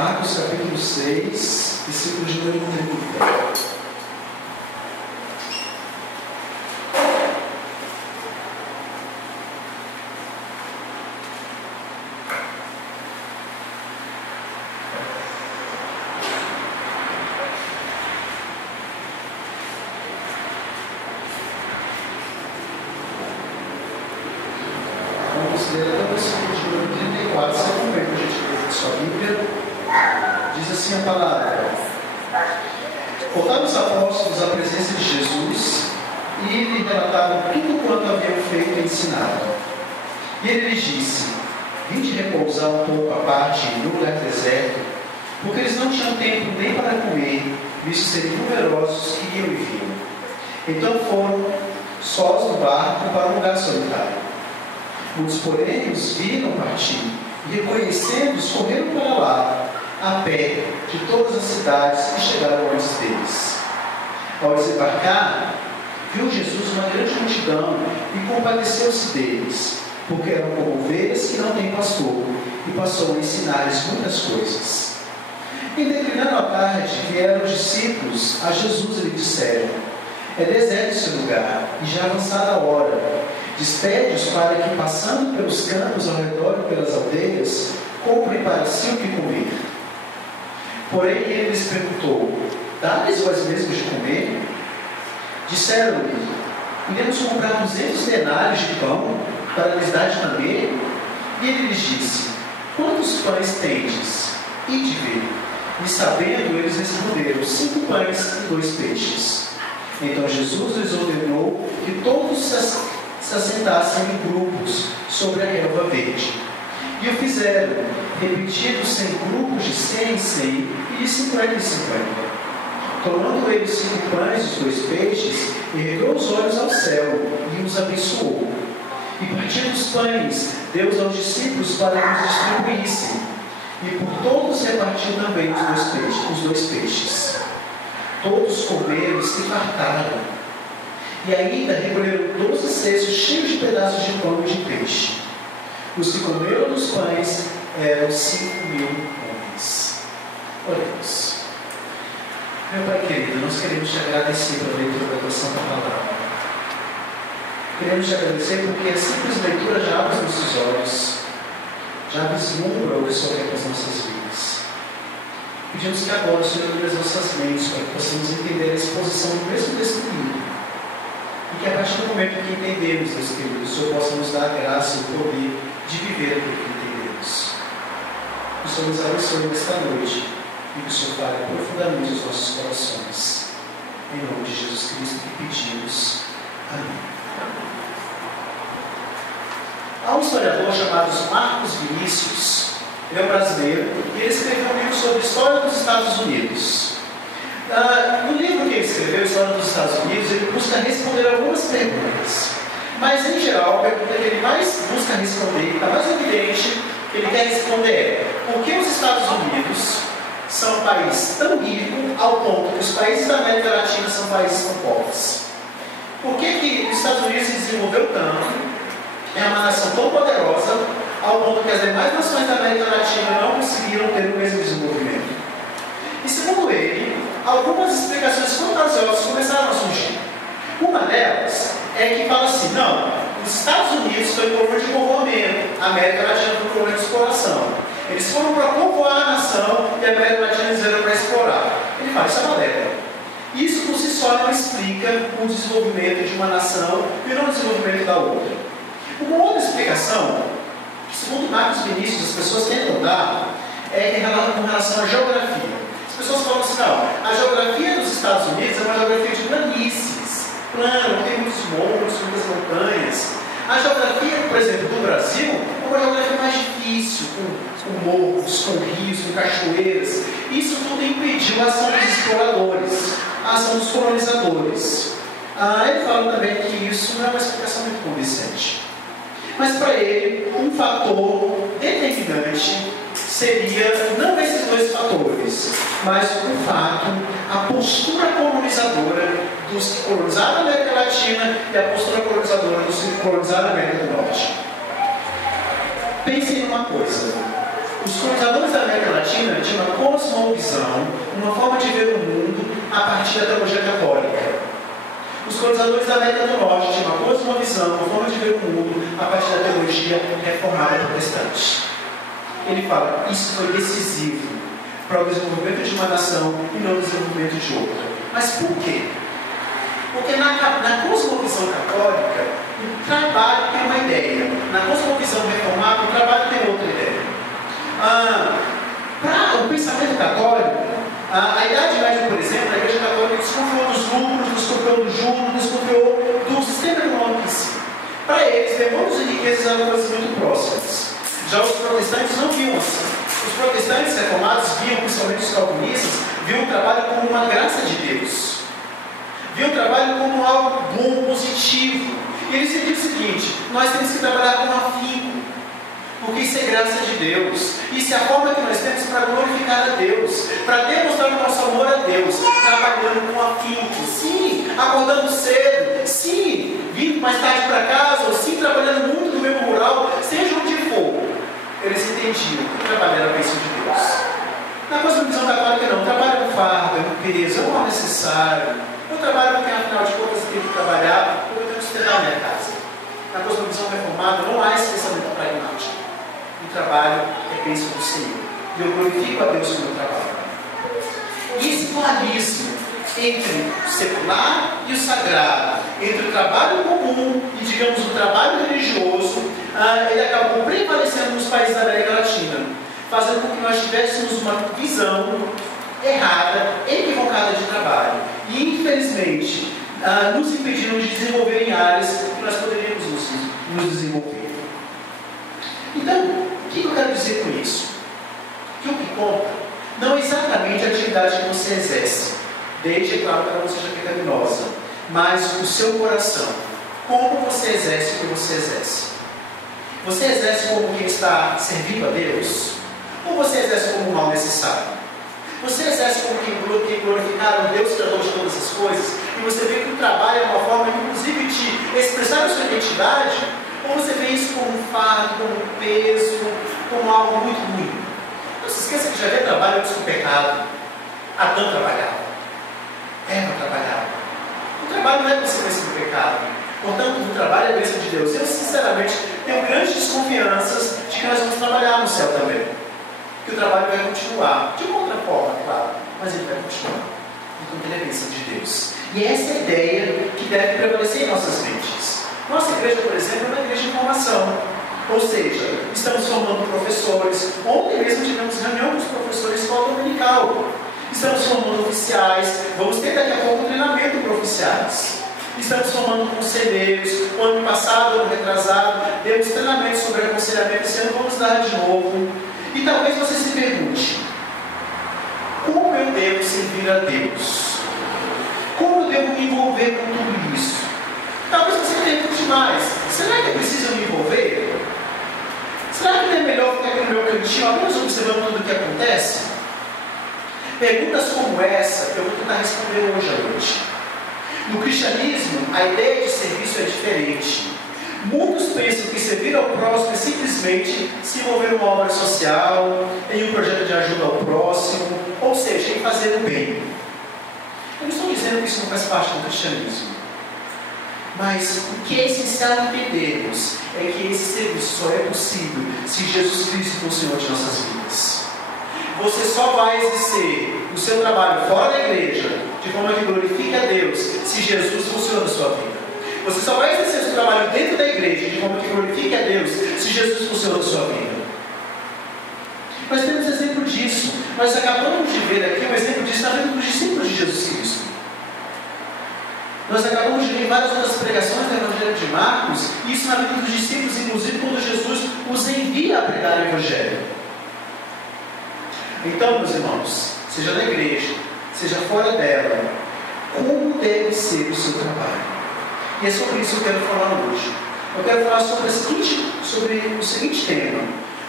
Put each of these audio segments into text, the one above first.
Marcos capítulo 6, versículo de número 30. Diz assim a palavra: voltaram os apóstolos à presença de Jesus e lhe relatavam tudo quanto haviam feito e ensinado. E ele lhes disse: vinde repousar um pouco à parte no lugar deserto, porque eles não tinham tempo nem para comer, visto serem numerosos que iam e vinham. Então foram sós no barco para um lugar solitário. Muitos, porém, os viram partir e, reconhecendo-os, correram para lá, a pé, de todas as cidades, e chegaram antes deles. Ao desembarcar, viu Jesus uma grande multidão e compadeceu-se deles, porque eram como ovelhas que não têm pastor, e passou a ensinar-lhes muitas coisas. E declinando a tarde, vieram os discípulos a Jesus e lhe disseram: é deserto esse lugar, e já avançada a hora. Despede-os para que, passando pelos campos ao redor e pelas aldeias, comprem para si o que comer. Porém ele lhes perguntou: dá-lhes vós mesmos de comer? Disseram-lhe: iremos comprar 200 denários de pão para lhes dar de comer? E ele lhes disse: quantos pães tendes? Ide ver. E sabendo, eles responderam: 5 pães e 2 peixes. Então Jesus lhes ordenou que todos se assentassem em grupos sobre a relva verde. E o fizeram, repetidos em grupos de 100 em 100 e de 50 em 50. Tomando ele os 5 pães e os 2 peixes, ergueu os olhos ao céu e os abençoou. E partindo os pães, deu-os aos discípulos para que os distribuíssem. E por todos repartiu também os 2 peixes. Todos comeram e se fartaram. E ainda recolheram 12 cestos cheios de pedaços de pão e de peixe. Os que comeram dos pães eram 5.000 homens. Oremos. Meu Pai querido, nós queremos te agradecer pela leitura da tua santa palavra. Queremos te agradecer porque a simples leitura já abre os nossos olhos, já vislumbra o que o Senhor quer para as nossas vidas. Pedimos que agora o Senhor abra as nossas mentes para que possamos entender a exposição do mesmo texto bíblico. E que a partir do momento que entendemos, Deus querido, o Senhor possa nos dar a graça e o poder de viver aquilo que entendemos. Que o Senhor nos abençoe nesta noite e que o Senhor fale profundamente os nossos corações. Em nome de Jesus Cristo que pedimos. Amém. Há um historiador chamado Marcos Vinícius. Ele é um brasileiro e ele escreveu um livro sobre a história dos Estados Unidos. No livro que ele escreveu, História dos Estados Unidos, ele busca responder algumas perguntas. Mas, em geral, a pergunta que ele mais busca responder, que está mais evidente, que ele quer responder é: por que os Estados Unidos são um país tão rico ao ponto que os países da América Latina são países tão pobres? Por que os Estados Unidos se desenvolveu tanto, é uma nação tão poderosa, ao ponto que as demais nações da América Latina não conseguiram ter o mesmo desenvolvimento? E, segundo ele, algumas explicações fantasiosas começaram a surgir. Uma delas é que fala assim: não, os Estados Unidos foi colônia de povoamento, a América Latina foi colônia de exploração. Eles foram para povoar a nação e a América Latina eles vieram para explorar. Ele fala: isso é balela. Isso por si só não explica o desenvolvimento de uma nação e não o desenvolvimento da outra. Uma outra explicação, que segundo Marcos Vinícius as pessoas tentam dar, é com relação à geografia. As pessoas falam assim: não, a geografia dos Estados Unidos é uma geografia de planícies, plano, tem muitos montes, muitas montanhas. A geografia, por exemplo, do Brasil é uma geografia mais difícil, com morros, com rios, com cachoeiras. Isso tudo impediu a ação dos exploradores, a ação dos colonizadores. Ele fala também que isso não é uma explicação muito convincente. Mas para ele, um fator determinante seria não esses 2 fatores, mas o fato, a postura colonizadora dos que colonizaram a América Latina e a postura colonizadora dos que colonizaram a América do Norte. Pensem numa coisa: Os colonizadores da América Latina tinham uma cosmovisão, uma forma de ver o mundo a partir da teologia católica. Os colonizadores da América do Norte tinham uma cosmovisão, uma forma de ver o mundo a partir da teologia reformada protestante. Ele fala, isso foi decisivo para o desenvolvimento de uma nação e não o desenvolvimento de outra. Mas por quê? Porque na cosmovisão católica, o trabalho tem uma ideia. Na cosmovisão reformada, o trabalho tem outra ideia. Para o pensamento católico, a Idade Média, por exemplo, a Igreja Católica desconfiou dos lucros, desconfiou do juro, desconfiou do sistema econômico em si. Para eles, demônios e riquezas eram coisas muito próximas. Já os protestantes não viam assim. Os protestantes reformados viam, principalmente os calvinistas, viam o trabalho como uma graça de Deus. Viam o trabalho como algo bom, positivo. E eles diziam o seguinte: nós temos que trabalhar com afinco, porque isso é graça de Deus. Isso é a forma que nós temos para glorificar a Deus, para demonstrar o nosso amor a Deus, trabalhando com afinco. Sim, acordando cedo. Sim, vindo mais tarde para casa. Ou sim, trabalhando muito no mesmo rural, seja onde for. Eles entendiam que trabalhar era a bênção de Deus. Na cosmovisão católica não. Trabalho com farda, com peso, é o mal necessário. Eu trabalho porque, afinal de contas, eu tenho que trabalhar porque eu tenho que sustentar a minha casa. Na cosmovisão reformada não há esse pensamento pragmático. O trabalho é bênção do Senhor. E eu glorifico a Deus com o meu trabalho. E esse dualismo entre o secular e o sagrado, entre o trabalho comum e, digamos, o trabalho religioso, ele acabou prevalecendo nos países da América Latina, fazendo com que nós tivéssemos uma visão errada, equivocada de trabalho. E, infelizmente, nos impediram de desenvolver em áreas que nós poderíamos nos desenvolver. Então, o que eu quero dizer com isso? Que o que conta não é exatamente a atividade que você exerce, desde, é claro, que ela não seja pecaminosa, mas o seu coração. Como você exerce o que você exerce? Você exerce como quem está servindo a Deus? Ou você exerce como um mal necessário? Você exerce como quem glorificar o Deus Criador de todas as coisas, e você vê que o trabalho é uma forma, inclusive, de expressar a sua identidade, ou você vê isso como um fardo, como um peso, como algo muito ruim? Não se esqueça que já havia trabalho antes do pecado. Adão trabalhava. Eva trabalhava. O trabalho não é consequência do pecado. Portanto, o trabalho é a bênção de Deus. Eu, sinceramente, tenho grandes desconfianças de que nós vamos trabalhar no céu também. Que o trabalho vai continuar. De uma outra forma, claro. Mas ele vai continuar. Então, ele é a bênção de Deus. E essa é a ideia que deve prevalecer em nossas mentes. Nossa igreja, por exemplo, é uma igreja de formação. Ou seja, estamos formando professores. Ontem mesmo tivemos reunião com os professores de escola dominical. Estamos formando oficiais. Vamos ter daqui a pouco um treinamento para oficiais. Estamos formando conselheiros. O ano passado, ano retrasado, demos treinamento sobre aconselhamento. Esse ano vamos dar de novo. E talvez você se pergunte: como eu devo servir a Deus? Como eu devo me envolver com tudo isso? Talvez você pergunte mais: será que eu preciso me envolver? Será que não é melhor ficar aqui no meu cantinho apenas observando tudo o que acontece? Perguntas como essa eu vou tentar responder hoje à noite. No cristianismo, a ideia de serviço é diferente. Muitos pensam que servir ao próximo é simplesmente se envolver em uma obra social, em um projeto de ajuda ao próximo, ou seja, em fazer o bem. Eu não estou dizendo que isso não faz parte do cristianismo. Mas o que é essencial entendermos é que esse serviço só é possível se Jesus Cristo for o Senhor de nossas vidas. Você só vai exercer o seu trabalho fora da igreja, de forma que glorifique a Deus, se Jesus for o Senhor da sua vida. Você só vai exercer o seu trabalho dentro da igreja, de forma que glorifique a Deus, se Jesus for o Senhor da sua vida. Nós temos exemplo disso. Nós acabamos de ver aqui um exemplo disso na vida dos discípulos de Jesus Cristo. Nós acabamos de ver várias outras pregações do Evangelho de Marcos, e isso na vida dos discípulos, inclusive quando Jesus os envia a pregar o Evangelho. Então, meus irmãos, seja na igreja, seja fora dela, como deve ser o seu trabalho? E é sobre isso que eu quero falar hoje. Eu quero falar sobre o seguinte tema: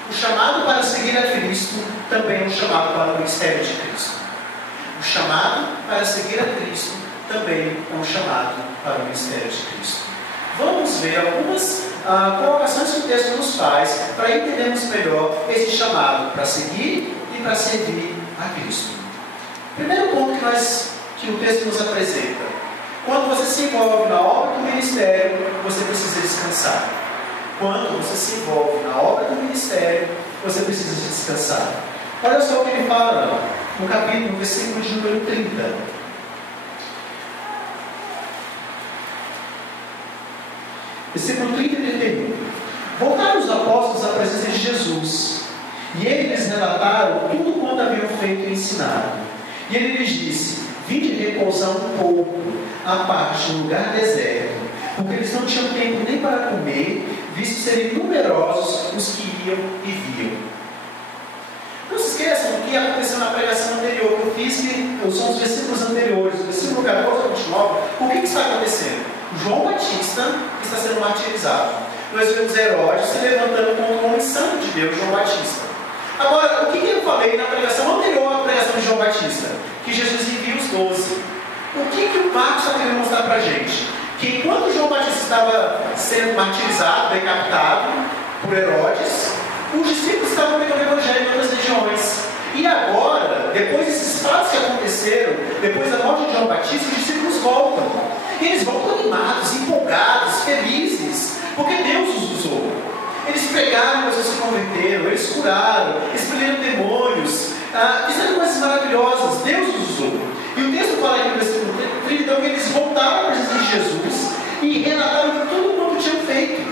o chamado para seguir a Cristo também é um chamado para o ministério de Cristo. O chamado para seguir a Cristo também é um chamado para o ministério de Cristo. Vamos ver algumas colocações que o texto nos faz para entendermos melhor esse chamado para seguir e para servir a Cristo. Primeiro ponto que o texto nos apresenta: quando você se envolve na obra do ministério, você precisa descansar. Quando você se envolve na obra do ministério, você precisa descansar. Olha só o que ele fala no versículo de número 30. Versículo 30 e 31. Voltaram os apóstolos à presença de Jesus, e eles relataram tudo quanto haviam feito e ensinado. E ele lhes disse: vinde repousar um pouco à parte no lugar deserto, porque eles não tinham tempo nem para comer, visto serem numerosos os que iam e viam. Não se esqueçam do que aconteceu na pregação anterior que eu fiz, que são os versículos anteriores, do versículo 14 ao 29. O que está acontecendo? João Batista está sendo martirizado. Nós vemos Herodes se levantando contra o homem santo de Deus, João Batista. Agora, o que eu falei na pregação anterior à pregação de João Batista? Que Jesus envia os 12. O que o Marcos está querendo mostrar para a gente? Que enquanto João Batista estava sendo martirizado, decapitado por Herodes, os discípulos estavam pregando o evangelho em outras regiões. E agora, depois desses fatos que aconteceram, depois da morte de João Batista, os discípulos voltam. E eles voltam animados, empolgados, felizes, porque Deus os usou. Eles pregaram, mas se converteram, eles curaram, expeliram demônios, fizeram coisas maravilhosas. Deus os usou. E o texto fala aqui no versículo 30, então, que eles voltaram à presença de Jesus e relataram tudo quanto tinham feito.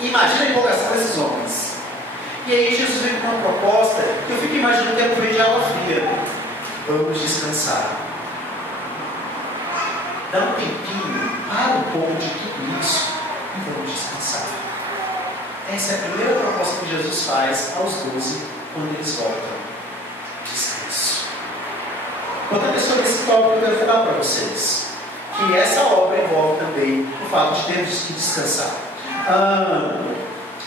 Imagina a empolgação desses homens. E aí Jesus veio com uma proposta que eu fico imaginando que é um banho de água fria. Vamos descansar. Dá um tempinho, para um pouco de tudo isso e vamos descansar. Essa é a primeira proposta que Jesus faz aos 12 quando eles voltam. Descanso. Portanto, é sobre esse tópico que eu quero falar para vocês. Que essa obra envolve também o fato de termos que descansar.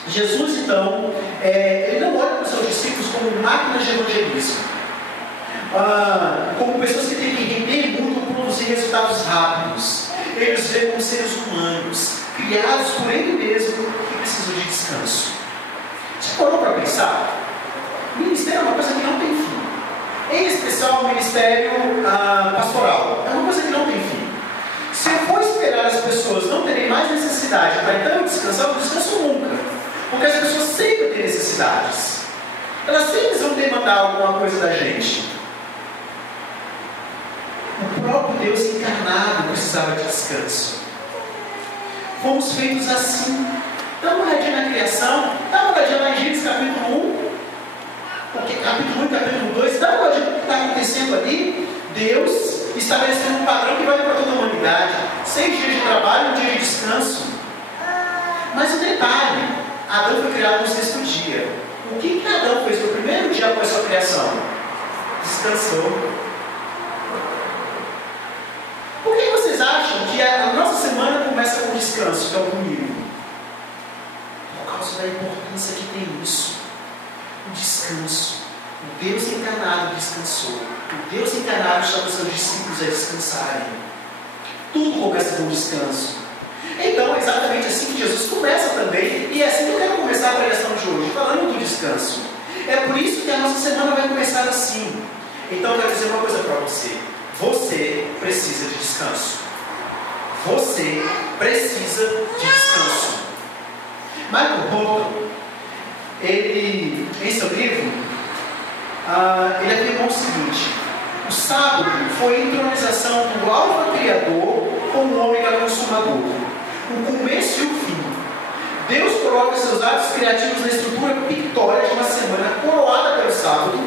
Jesus, então, ele não olha para os seus discípulos como máquinas de evangelismo, como pessoas que têm que render muito para produzir resultados rápidos. Eles vê como seres humanos, criados por Ele mesmo, que precisam de descanso. Você parou para pensar? O ministério é uma coisa que não tem fim. Em especial o ministério pastoral. É uma coisa que não tem fim. Se eu for esperar as pessoas não terem mais necessidade para então descansar, eu não descanso nunca. Porque as pessoas sempre têm necessidades. Elas sempre vão demandar alguma coisa da gente. O próprio Deus encarnado precisava de descanso. Fomos feitos assim. Dá uma olhadinha na criação. Dá uma olhadinha lá em Gênesis capítulo 1. Porque capítulo 1 e capítulo 2. Dá uma olhadinha no que está acontecendo ali. Deus estabelecendo um padrão que vale para toda a humanidade. 6 dias de trabalho e 1 dia de descanso. Mas o detalhe: Adão foi criado no 6º dia. O que Adão fez no primeiro dia após sua criação? Descansou. Por que vocês acham que a nossa semana começa com descanso, que é o domingo? Por causa da importância que tem isso. O descanso. O Deus encarnado descansou. O Deus encarnado chama os seus discípulos a descansarem. Tudo começa com descanso. Então, é exatamente assim que Jesus começa também, e é assim que eu quero começar a pregação de hoje, falando do descanso. É por isso que a nossa semana vai começar assim. Então, eu quero dizer uma coisa para você. Você precisa de descanso. Você precisa de descanso. Michael Horton, ele, em seu livro, ele afirmou o seguinte: o sábado foi a entronização do Alfa Criador como o Ômega Consumador. O começo e o fim. Deus coloca seus atos criativos na estrutura pictória de uma semana coroada pelo sábado,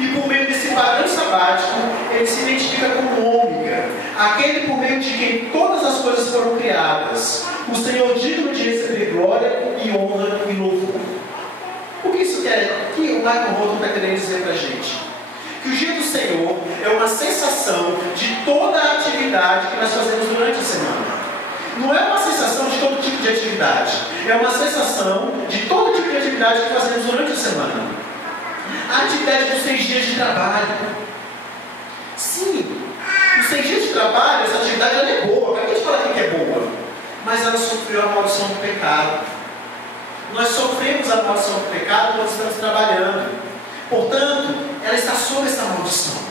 e por meio desse padrão sabático, ele se identifica como Ômega, aquele por meio de quem todas as coisas foram criadas, o Senhor digno de receber glória e honra e louvor. O que isso quer? O que o Michael Horton está querendo dizer para a gente? Que o dia do Senhor é uma sensação de toda a atividade que nós fazemos durante a semana. Não é uma sensação de todo tipo de atividade. É uma sensação de todo tipo de atividade que fazemos durante a semana. A atividade dos 6 dias de trabalho. Sim, os 6 dias de trabalho, essa atividade ela é boa. Para que a gente fala que é boa? Mas ela sofreu sofreu a maldição do pecado. Nós sofremos a maldição do pecado quando estamos trabalhando. Portanto, ela está sob essa maldição.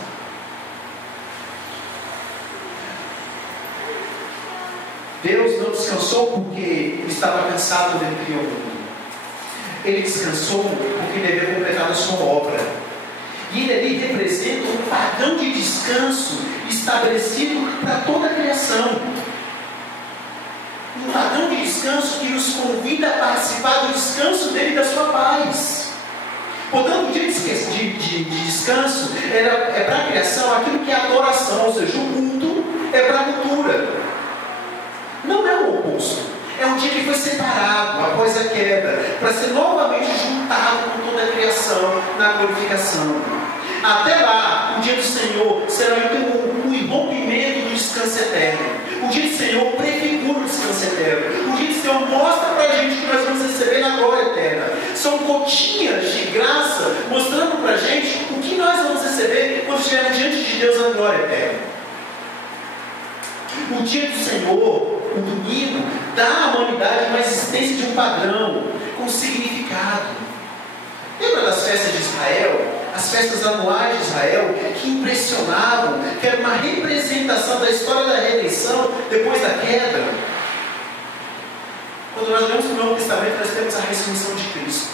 Deus não descansou porque estava cansado quando Ele criou o mundo. Ele descansou porque Ele havia completado a sua obra. E Ele ali representa um padrão de descanso estabelecido para toda a criação. Um padrão de descanso que nos convida a participar do descanso dele e da sua paz. Portanto, o dia de descanso é para a criação aquilo que é adoração, ou seja, o culto é para a cultura. Não é o oposto. É um dia que foi separado após a queda, para ser novamente juntado com toda a criação na glorificação. Até lá, o dia do Senhor será o irrompimento do descanso eterno. O dia do Senhor prefigura o descanso eterno. O dia do Senhor mostra para a gente que nós vamos receber na glória eterna. São gotinhas de graça mostrando para a gente o que nós vamos receber quando estivermos diante de Deus na glória eterna. O dia do Senhor, o domingo, dá à humanidade uma existência de um padrão com significado. Lembra das festas de Israel? As festas anuais de Israel, que impressionavam, que era uma representação da história da redenção depois da queda. Quando nós lemos o Novo Testamento, nós temos a ressurreição de Cristo.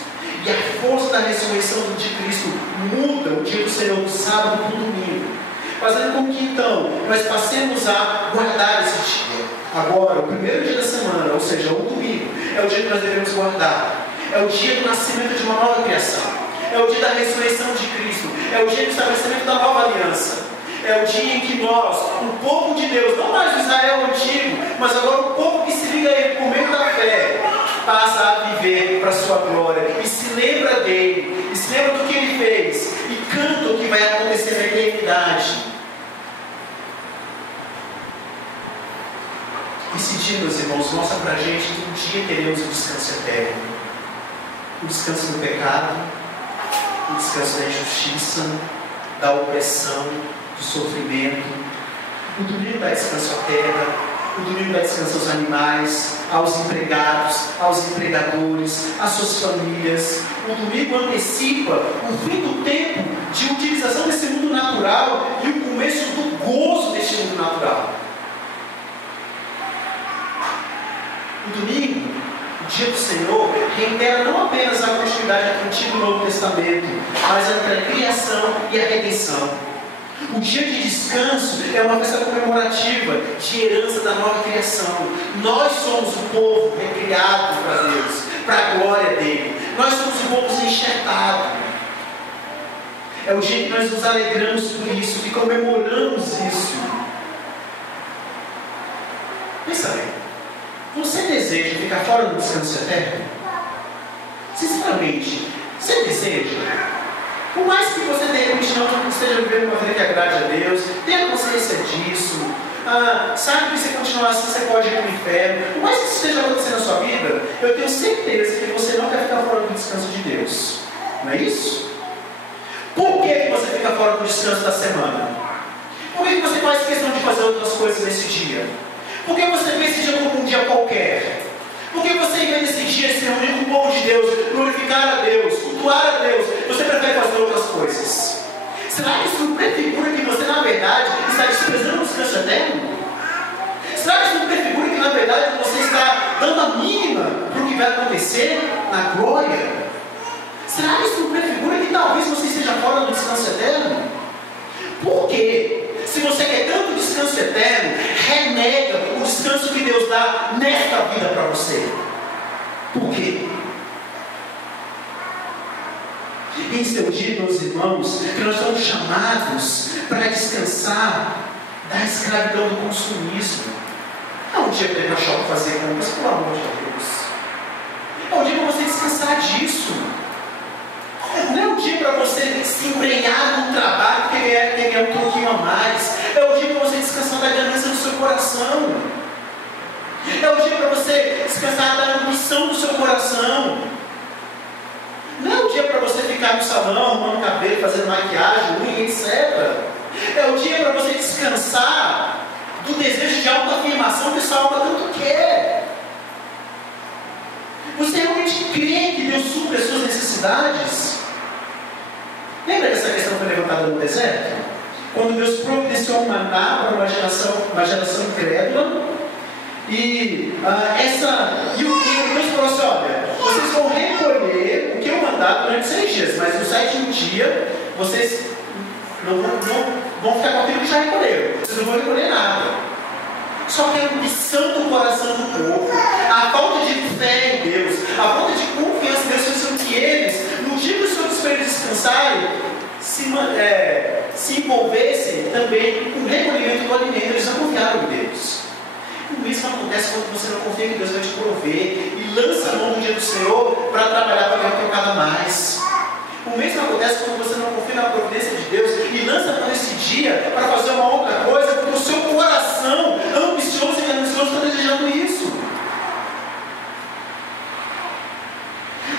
E a força da ressurreição de Cristo muda o dia do Senhor, do sábado para o domingo, fazendo com que então nós passemos a guardar esse dia. Agora, o primeiro dia da semana, ou seja, o domingo, é o dia que nós devemos guardar. É o dia do nascimento de uma nova criação. É o dia da ressurreição de Cristo. É o dia do estabelecimento da nova aliança. É o dia em que nós, o povo de Deus, não mais o Israel antigo, mas agora o povo que se liga a Ele por meio da fé, passa a viver para a sua glória. E se lembra dele. E se lembra do que Ele fez. E canta o que vai acontecer na eternidade. Esse dia, meus irmãos, mostra para a gente que um dia teremos o descanso eterno. O descanso do pecado, o descanso da injustiça, da opressão, do sofrimento. O domingo dá descanso à terra, o domingo dá descanso aos animais, aos empregados, aos empregadores, às suas famílias. O domingo antecipa o fim do tempo de utilização desse mundo natural e o começo do gozo deste mundo natural. O domingo, o dia do Senhor, reitera não apenas a continuidade do Antigo e Novo Testamento, mas entre a criação e a redenção. O dia de descanso é uma festa comemorativa de herança da nova criação. Nós somos o povo recriado para Deus, para a glória dele. Nós somos o povo enxertado. É o dia que nós nos alegramos por isso, que comemoramos isso. Pensa bem. Você deseja ficar fora do descanso eterno? Sinceramente, você deseja? Por mais que você de repente não esteja vivendo uma vida que agrade a Deus, tenha consciência disso, sabe que se continuar assim você pode ir para o inferno, por mais que isso esteja acontecendo na sua vida, eu tenho certeza que você não quer ficar fora do descanso de Deus. Não é isso? Por que você fica fora do descanso da semana? Por que você faz questão de fazer outras coisas nesse dia? Por que você vê esse dia como um dia qualquer? Por que você, em vez desse dia, se reunir com o povo de Deus, glorificar a Deus, cultuar a Deus, você prefere fazer outras coisas? Será que isso não prefigura que você, na verdade, está desprezando o descanso eterno? Será que isso não prefigura que, na verdade, você está dando a mínima para o que vai acontecer na glória? Será que isso não prefigura que talvez você esteja fora do descanso eterno? Por quê? Se você quer tanto descanso eterno, renega o descanso que Deus dá nesta vida para você. Por quê? Esse é o dia, meus irmãos, que nós somos chamados para descansar da escravidão do consumismo. É um dia para ir ao shopping fazer compras, pelo amor de Deus. É um dia para você descansar disso. Não é um dia para você se embrenhar no trabalho, querer ganhar um pouquinho a mais. É o dia para você descansar da ganância do seu coração. É o dia para você descansar da ambição do seu coração. Não é o dia para você ficar no salão, arrumando cabelo, fazendo maquiagem, unha, etc. É o dia para você descansar do desejo de autoafirmação que sua alma tanto quer. crê que Deus supre as suas necessidades. Lembra que essa questão foi levantada no deserto? Quando Deus providenciou um maná para uma geração incrédula, e o Deus falou assim: olha, vocês vão recolher o que eu mandar durante 6 dias, mas no 7º dia vocês não vão ficar com aquilo que já recolheram, vocês não vão recolher nada. Só que a ambição do coração do povo, a falta de fé em Deus, a falta de confiança em Deus, fez com que eles, no dia que os seus espíritos descansarem, se envolvessem também com o recolhimento do alimento. Eles não confiaram em Deus. O mesmo acontece quando você não confia que Deus vai te prover e lança a mão no dia do Senhor para trabalhar para ganhar um trocado a mais. O mesmo acontece quando você não confia na providência de Deus e lança a mão nesse dia para fazer uma outra coisa, porque o seu coração ambicioso e ganancioso está desejando isso.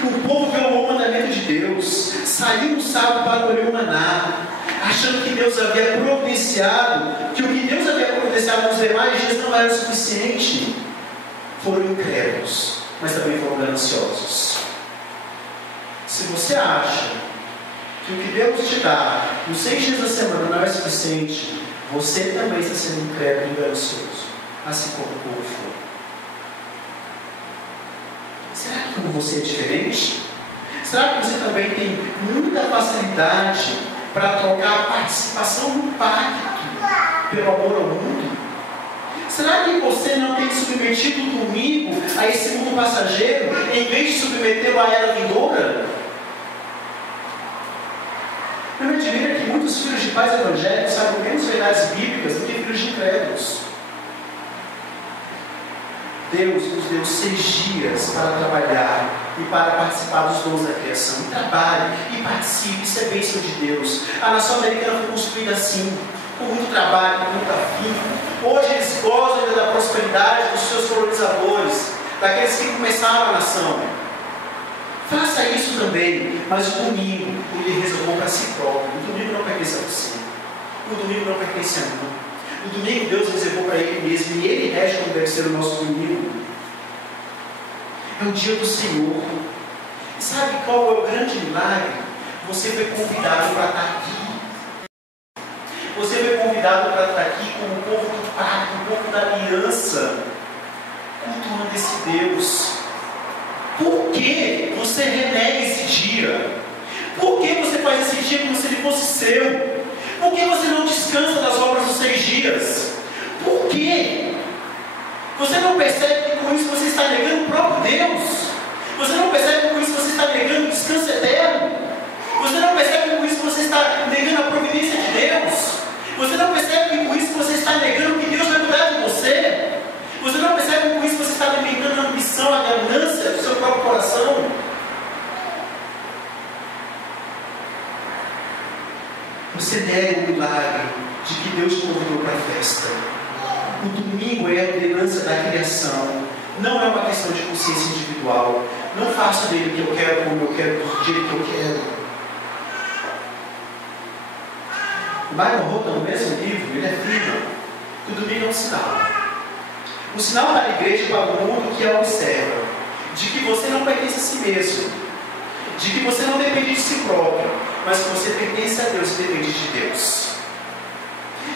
O povo violou o mandamento de Deus, saiu no sábado para colher o maná, achando que Deus havia providenciado, que o que Deus havia providenciado nos demais dias não era suficiente. Foram incrédulos, mas também foram gananciosos. Se você acha que o que Deus te dá nos 6 dias da semana não é suficiente, você também está sendo incrédulo e ganancioso, assim como o povo foi. Será que como você é diferente? Será que você também tem muita facilidade para trocar a participação no pacto pelo amor ao mundo? Será que você não tem submetido o domingo a esse mundo passageiro, em vez de submetê-lo à era vindoura? Eu me admiro que muitos filhos de pais evangélicos sabem menos verdades bíblicas do que filhos de incrédulos. Deus nos deu 6 dias para trabalhar e para participar dos dons da criação. E trabalhe e participe, isso é bênção de Deus. A nação americana foi construída assim, com muito trabalho, com muito afinco. Hoje eles gozam ainda da prosperidade dos seus colonizadores, daqueles que começaram a nação. Faça isso também, mas o domingo ele reservou para si próprio. O domingo não pertence a você. O domingo não pertence a mim. O domingo Deus reservou para Ele mesmo e Ele rege como deve ser o nosso domingo. É o dia do Senhor. E sabe qual é o grande milagre? Você foi convidado para estar aqui. Você foi convidado para estar aqui como o povo do pacto, o povo da aliança, cultuando esse Deus. Por que você renega esse dia? Por que você faz esse dia como se ele fosse seu? Por que você não descansa das obras dos 6 dias? Por quê? Você não percebe que com isso você está negando o próprio Deus? Você não percebe que com isso você está negando o descanso eterno? Você não percebe que com isso você está negando a providência de Deus? Você não percebe que com isso você está negando que Deus vai cuidar de você? Você não percebe que com isso você está alimentando a ambição, a ganância do seu próprio coração? Você nega o milagre de que Deus te convidou para a festa. O domingo é a ordenança da criação. Não é uma questão de consciência individual. Não faço dele o que eu quero, como eu quero, do jeito que eu quero. O Byron Holton, no mesmo livro, ele afirma que o domingo é um sinal. Um sinal para a igreja e para o mundo que a observa. De que você não pertence a si mesmo. De que você não depende de si próprio. Mas que você pertence a Deus e depende de Deus.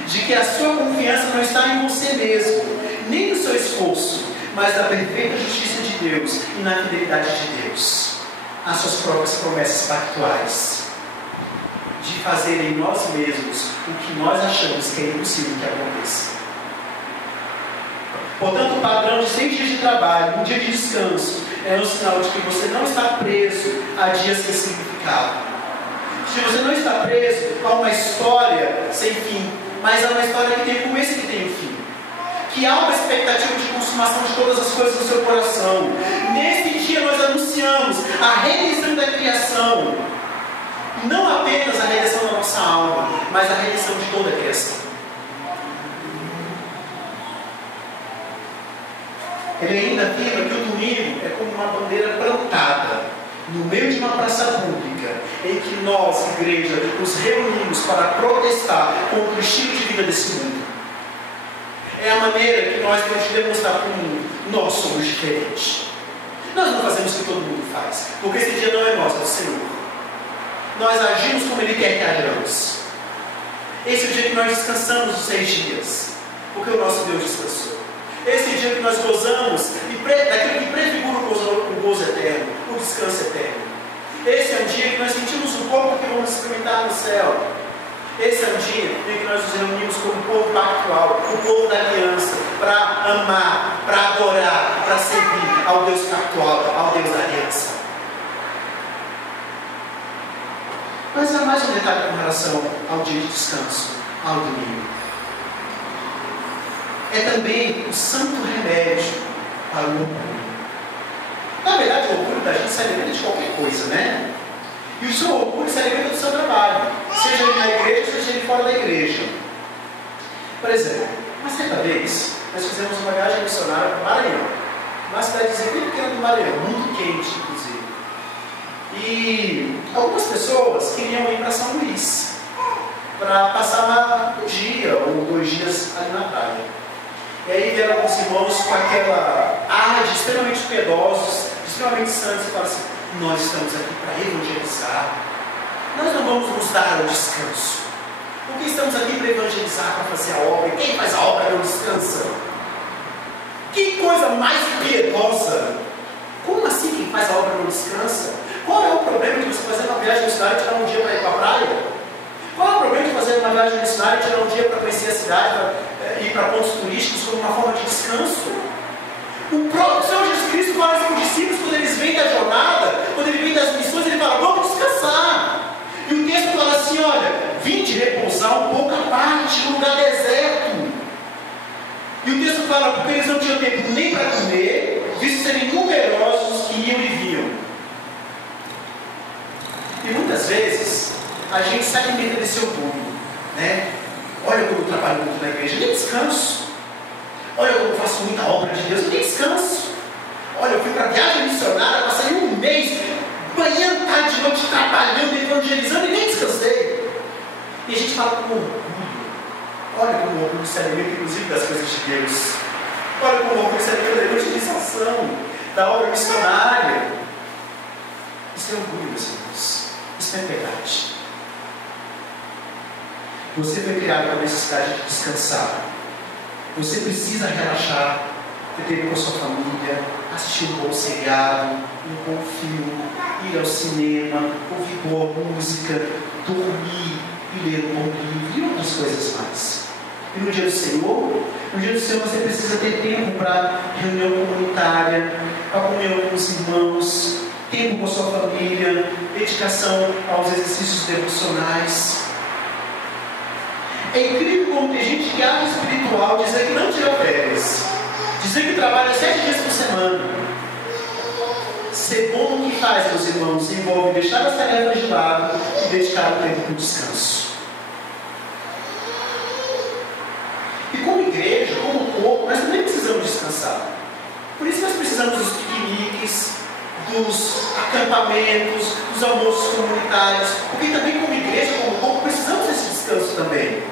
De que a sua confiança não está em você mesmo, nem no seu esforço, mas na perfeita justiça de Deus e na fidelidade de Deus. As suas próprias promessas pactuais. De fazer em nós mesmos o que nós achamos que é impossível que aconteça. Portanto, o padrão de 6 dias de trabalho, um dia de descanso, é um sinal de que você não está preso a dias sem significado. Se você não está preso a uma história sem fim, mas a uma história que tem começo e que tem fim. Que há uma expectativa de consumação de todas as coisas no seu coração. Nesse dia nós anunciamos a redenção da criação. Não apenas a redenção da nossa alma, mas a redenção de toda a criação. Ele ainda afirma que o domingo é como uma bandeira plantada no meio de uma praça pública, em que nós, igreja, nos reunimos para protestar contra o estilo de vida desse mundo. É a maneira que nós temos de demonstrar para o mundo: nós somos diferentes. Nós não fazemos o que todo mundo faz, porque esse dia não é nosso, é do Senhor. Nós agimos como Ele quer que hajamos. Esse é o dia que nós descansamos os 6 dias, porque o nosso Deus descansou. Esse é o dia que nós gozamos daquilo que prefigura o gozo eterno, o descanso eterno. Esse é um dia que nós sentimos o povo que vamos experimentar no céu. Esse é um dia em que nós nos reunimos como povo pactual, o povo da aliança, para amar, para adorar, para servir ao Deus pactual, ao Deus da aliança. Mas há mais um detalhe com relação ao dia de descanso, ao domingo. É também o santo remédio para o orgulho. Na verdade, o orgulho da gente se alimenta de qualquer coisa, né? E o seu orgulho se alimenta do seu trabalho, seja ele na igreja, seja ele fora da igreja. Por exemplo, uma certa vez, nós fizemos uma viagem missionária para o Maranhão, uma cidadezinha bem pequena do Maranhão, muito quente, inclusive. E algumas pessoas queriam ir para São Luís, para passar um dia ou 2 dias ali na praia. E aí vieram alguns irmãos com aquela ar de extremamente piedosos, extremamente santos, e falaram assim: nós estamos aqui para evangelizar, nós não vamos nos dar o descanso, porque estamos aqui para evangelizar, para fazer a obra, e quem faz a obra não descansa. Que coisa mais piedosa! Como assim quem faz a obra não descansa? Qual é o problema de você fazer uma viagem missionária e tirar um dia para ir para a praia? Qual é o problema de fazer uma viagem missionária e tirar um dia para conhecer a cidade, para ir para pontos turísticos como uma forma de descanso? O próprio Senhor Jesus Cristo fala isso com os discípulos quando eles vêm da jornada, quando ele vem das missões, ele fala: vamos descansar. E o texto fala assim: olha, vinde repousar um pouco à parte, num lugar deserto. E o texto fala: porque eles não tinham tempo nem para comer, visto serem numerosos que iam e vinham. E muitas vezes a gente se alimenta desse orgulho, né? Olha como eu trabalho muito na igreja, eu nem descanso. Olha como eu faço muita obra de Deus, eu nem descanso. Olha, eu fui para a viagem missionária, passei 1 mês, manhã, tarde, noite, trabalhando, evangelizando e nem descansei. E a gente fala com orgulho. Olha como o orgulho se alimenta, inclusive, das coisas de Deus. Olha como o orgulho se alimenta da evangelização, da obra missionária. Isso é orgulho, meus irmãos. Isso não é verdade. Você foi criado com a necessidade de descansar. Você precisa relaxar, ter tempo com a sua família, assistir um bom seriado, um bom filme, ir ao cinema, ouvir boa música, dormir e ler um bom livro e outras coisas mais. E no dia do Senhor, você precisa ter tempo para reunião comunitária, para comunhão com os irmãos, tempo com a sua família, dedicação aos exercícios devocionais. É incrível como tem gente que acha espiritual dizer que não tira férias, dizer que trabalha 7 dias por semana. Ser bom no que faz, meus irmãos, envolve deixar as tarefas de lado e dedicar o tempo para o descanso. E como igreja, como corpo, nós também precisamos descansar. Por isso nós precisamos dos piqueniques, dos acampamentos, dos almoços comunitários, porque também como igreja, como corpo, precisamos desse descanso também.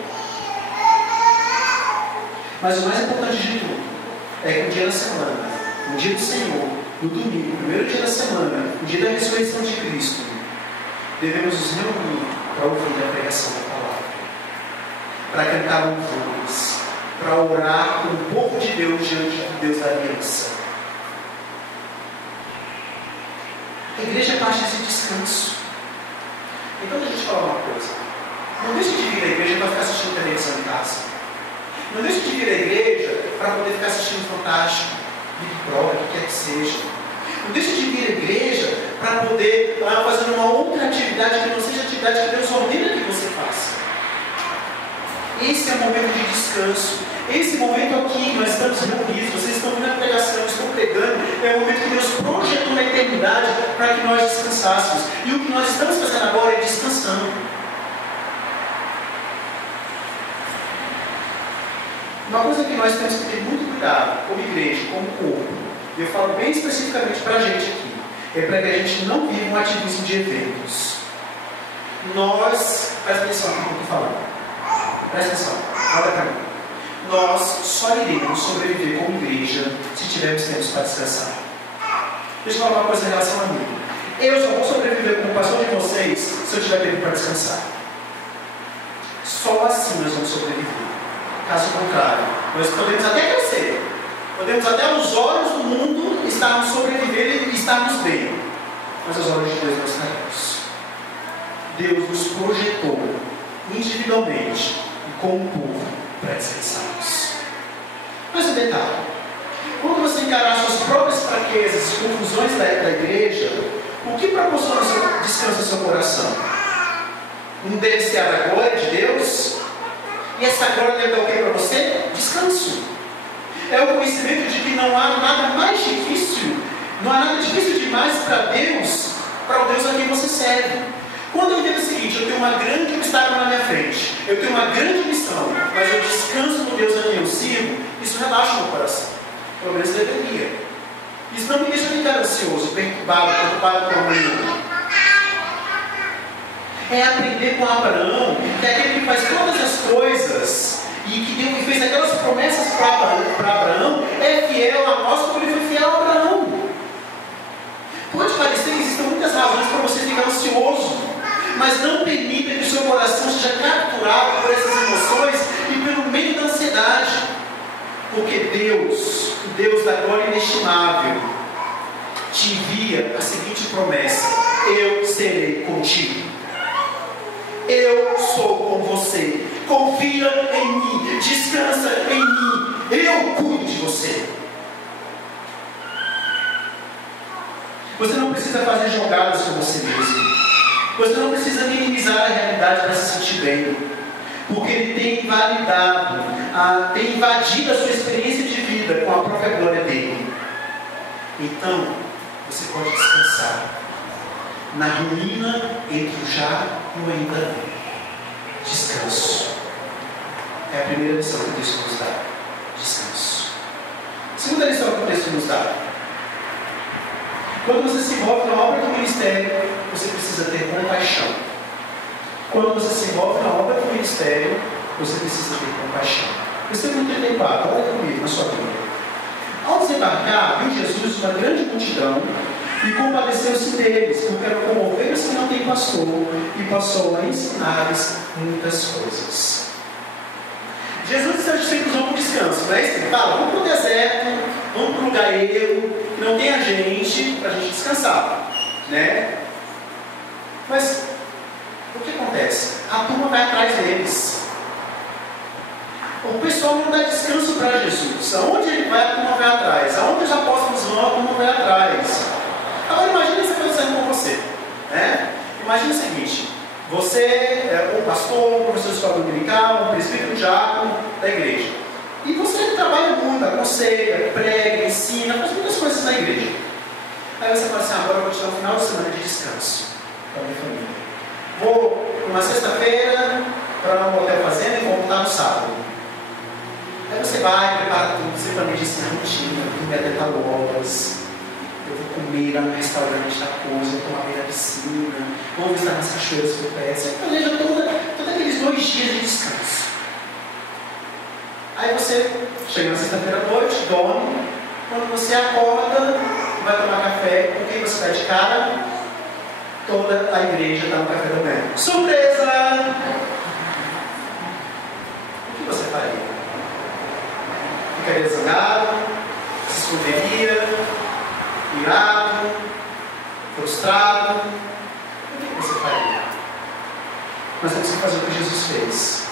Mas o mais importante de tudo é que o dia da semana, o dia do Senhor, no domingo, o primeiro dia da semana, o dia da ressurreição de Cristo, devemos nos reunir para ouvir a pregação da palavra, para cantar louvores, para orar com o povo de Deus diante do Deus da aliança. A igreja é parte desse descanso. Então, deixa eu te falar uma coisa: não deixe de vir à igreja para ficar assistindo televisão em casa. Não deixe de vir à igreja para poder ficar assistindo Fantástico, Big Brother, o que quer que seja. Não deixe de vir à igreja para poder fazer uma outra atividade que não seja a atividade que Deus ordena que você faça. Esse é o momento de descanso. Esse momento aqui, nós estamos reunidos, vocês estão na pregação, estão pregando, é o momento que Deus projetou na eternidade para que nós descansássemos. E o que nós estamos fazendo agora é descansando. Uma coisa que nós temos que ter muito cuidado, como igreja, como corpo, e eu falo bem especificamente para a gente aqui, é para que a gente não viva um ativismo de eventos. Nós, presta atenção no que eu estou falando, presta atenção, olha para mim. Nós só iremos sobreviver como igreja se tivermos tempo para descansar. Deixa eu falar uma coisa em relação a mim. Eu só vou sobreviver como pastor de vocês se eu tiver tempo para descansar. Só assim nós vamos sobreviver. Caso contrário, nós podemos até crescer. Podemos até aos olhos do mundo estarmos sobrevivendo e estarmos bem. Mas aos olhos de Deus nós estaremos. Deus nos projetou individualmente e como povo para descansarmos. Mas um detalhe: quando você encarar suas próprias fraquezas e confusões da igreja, o que proporciona descanso ao seu coração? Não deve ser a glória de Deus? E essa glória deve dar o que para você? Descanso. É o conhecimento de que não há nada mais difícil, não há nada difícil demais para Deus, para o Deus a quem você serve. Quando eu entendo o seguinte: eu tenho uma grande obstáculo na minha frente, eu tenho uma grande missão, mas eu descanso no Deus a quem eu sirvo, isso relaxa o meu coração. Pelo menos deveria. Isso não me deixa ficar ansioso, perturbado com o amanhã. É aprender com Abraão, que é aquele que faz todas as coisas e que Deus fez aquelas promessas para Abraão, é fiel a nós como ele foi fiel a Abraão. Pode parecer que existem muitas razões para você ficar ansioso, mas não permita que o seu coração seja capturado por essas emoções e pelo meio da ansiedade. Porque Deus, o Deus da glória inestimável, te envia a seguinte promessa: eu serei contigo. Eu sou com você. Confia em mim, descansa em mim. Eu cuido de você. Você não precisa fazer jogadas com você mesmo. Você não precisa minimizar a realidade para se sentir bem. Porque Ele tem invalidado, tem invadido a sua experiência de vida com a própria glória dEle. Então, você pode descansar na ruína entre o já e o ainda não. Descanso. É a primeira lição que o texto nos dá. Descanso. Segunda lição que o texto nos dá: quando você se envolve na obra do ministério, você precisa ter compaixão. Quando você se envolve na obra do ministério, você precisa ter compaixão. Versículo 34, olha comigo na sua Bíblia. Ao desembarcar, viu Jesus uma grande multidão e compadeceu-se deles, porque eram como ovelhas que não têm pastor, e passou a ensinar-lhes muitas coisas. Jesus e seus discípulos vão para o descanso, não é isso? Ele fala: vamos para o deserto, vamos para um lugar ermo, que não tem a gente, para a gente descansar, né? Mas o que acontece? A turma vai atrás deles. O pessoal não dá descanso para Jesus. Aonde ele vai, a turma vai atrás. Aonde os apóstolos vão, a turma vai atrás. Agora imagina isso acontecendo com você, né? Imagina o seguinte: você é um pastor, um professor de escola dominical, um presbítero, um diácono da igreja. E você trabalha muito, aconselha, prega, ensina, faz muitas coisas na igreja. Aí você fala assim: agora eu vou tirar um final de semana de descanso para a minha família. Vou uma sexta-feira para um hotel fazenda e vou voltar no sábado. Aí você vai, prepara tudo, você planeja assim a rotina, dormir até tal horas. Eu vou comer lá no restaurante da coisa, vou tomar banho na piscina, vou visitar nas cachoeiras por perto. Você planeja todos aqueles 2 dias de descanso. Aí você chega na sexta-feira à noite, dorme. Quando você acorda, vai tomar café, com quem você está de cara? Toda a igreja está no café da manhã. Surpresa! O que você faria? Ficaria zangado? Se esconderia? Irado? Frustrado? O que você faria? Nós temos que fazer o que Jesus fez.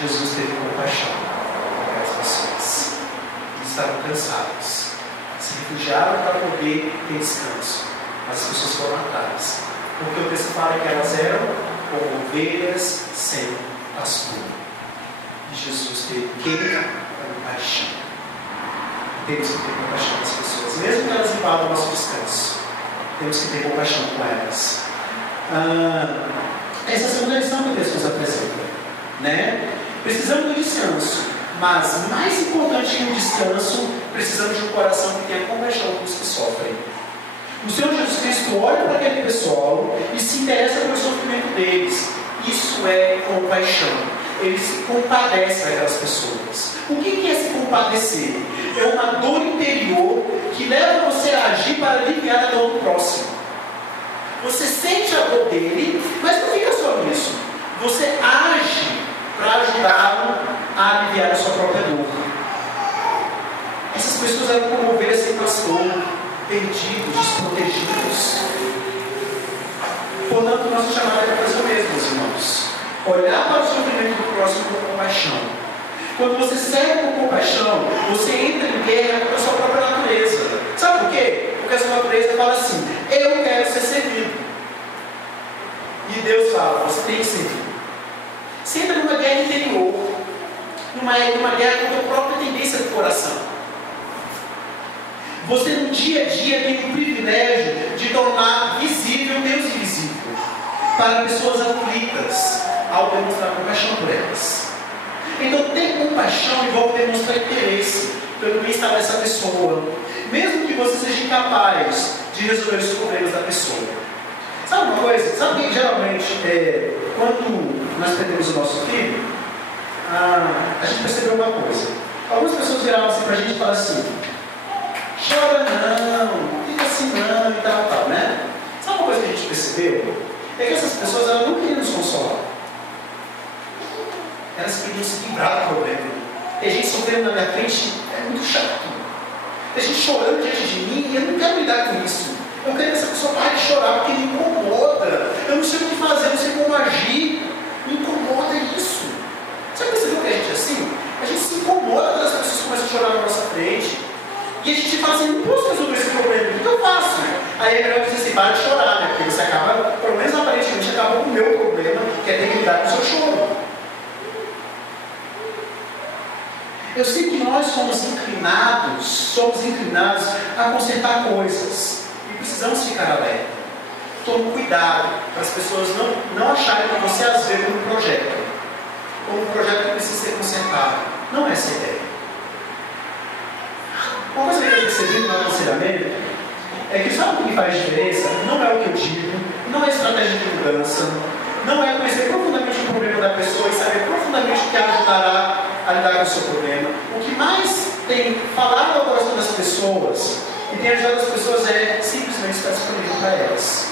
Jesus teve compaixão com aquelas pessoas. Eles estavam cansados. Se refugiaram para poder ter descanso. Mas as pessoas foram atrás. Porque o texto fala que elas eram como ovelhas sem pastor. E Jesus teve compaixão. Temos que ter compaixão das pessoas, mesmo que elas invadam o nosso descanso. Temos que ter compaixão com elas. Essa é a segunda lição que o texto nos apresenta, né? Precisamos do descanso, mas mais importante que o descanso, precisamos de um coração que tenha compaixão com os que sofrem. O Senhor Jesus Cristo olha para aquele pessoal e se interessa pelo sofrimento deles. Isso é compaixão. Ele se compadece daquelas pessoas. O que é se compadecer? É uma dor interior que leva você a agir para aliviar a dor do próximo. Você sente a dor dele, mas não fica só nisso. Você age para ajudá-lo a aliviar a sua própria dor. Essas pessoas eram como ovelhas sem pastor, perdidos, desprotegidos. Portanto, nossa chamada é para fazer o mesmo, meus irmãos. Olhar para o sofrimento do próximo com compaixão. Quando você serve com compaixão, você entra em guerra com a sua própria natureza. Sabe por quê? Porque a sua natureza fala assim: eu quero ser servido. E Deus fala: você tem que servir. Você entra numa guerra interior, numa guerra contra a própria tendência do coração. Você no dia a dia tem o privilégio de tornar visível Deus invisível para pessoas aflitas, ao demonstrar compaixão por elas. Então, ter compaixão envolve demonstrar interesse pelo bem-estar dessa pessoa, mesmo que você seja incapaz de resolver os problemas da pessoa. Sabe uma coisa? Sabe que geralmente, quando nós perdemos o nosso filho, a gente percebeu uma coisa. Algumas pessoas viravam assim para a gente e falavam assim: chora não, fica assim não, e tal, né? Sabe uma coisa que a gente percebeu? É que essas pessoas, elas não queriam nos consolar. Elas queriam se livrar do problema. Tem gente sofrendo na minha frente, é muito chato. Tem gente chorando diante de mim e eu não quero lidar com isso. Eu quero que essa pessoa pare de chorar porque me incomoda. Eu não sei o que fazer, eu não sei como agir. Me incomoda isso. Você percebeu que a gente é assim? A gente se incomoda quando as pessoas começam a chorar na nossa frente. E a gente fala assim: não posso resolver esse problema, o que eu faço? Aí é melhor dizer assim: para de chorar, né? Porque você acaba, pelo menos aparentemente, acaba com o meu problema, que é ter que lidar com o seu choro. Eu sei que nós somos inclinados a consertar coisas. E precisamos ficar alerta. Tome cuidado para as pessoas não acharem que você as vê como um projeto. Como um projeto que precisa ser consertado. Não é essa a ideia. Uma coisa que eu percebi no aconselhamento é que sabe o que faz diferença? Não é o que eu digo, não é estratégia de mudança, não é conhecer profundamente o problema da pessoa e saber profundamente o que a ajudará a lidar com o seu problema. O que mais tem falado ao coração das pessoas e tem ajudado as pessoas é simplesmente estar disponível para elas.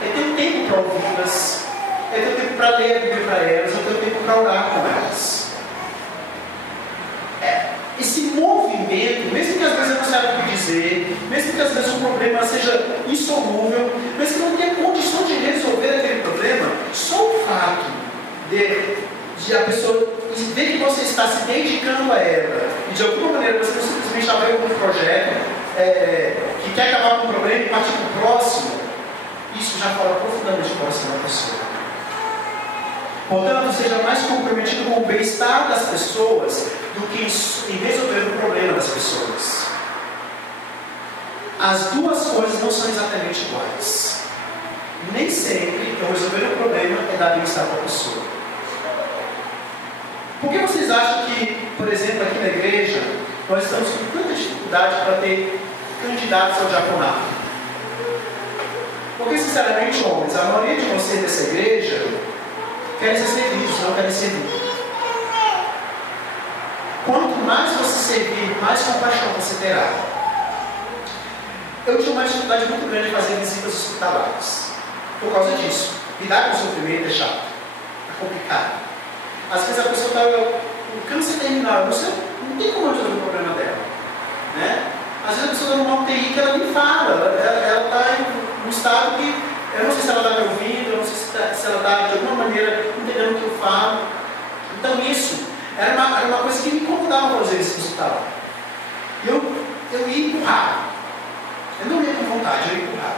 É ter um tempo para ouvi-las, é ter um tempo para ler a Bíblia para elas, é ter um tempo para orar com elas. Esse movimento, mesmo que às vezes eu não saiba o que dizer, mesmo que às vezes o problema seja insolúvel, mesmo que não tenha condição de resolver aquele problema, só o fato de a pessoa ver que você está se dedicando a ela e de alguma maneira você não simplesmente abriu um projeto que quer acabar com o problema e partir para o próximo, isso já fala profundamente o coração da pessoa. Portanto, seja mais comprometido com o bem-estar das pessoas do que em resolver o problema das pessoas. As duas coisas não são exatamente iguais. Nem sempre eu resolver um problema é dar bem-estar para a pessoa. Por que vocês acham que, por exemplo, aqui na igreja, nós estamos com tanta dificuldade para ter candidatos ao diaconato? Porque, sinceramente, homens, a maioria de vocês dessa igreja querem ser servidos, não querem servir. Quanto mais você servir, mais compaixão você terá. Eu tinha uma dificuldade muito grande de fazer visitas hospitalares. Por causa disso. Lidar com o sofrimento é chato. É complicado. Às vezes a pessoa está com câncer terminal. Não tem como resolver o problema dela. Né? Às vezes a pessoa está numa UTI que ela nem fala. Ela está em um estado que eu não sei se ela está me ouvindo, eu não sei se ela está de alguma maneira entendendo o que eu falo. Então isso era uma coisa que me incomodava fazer isso no hospital. Eu ia empurrar. Eu não ia com vontade, eu ia empurrar.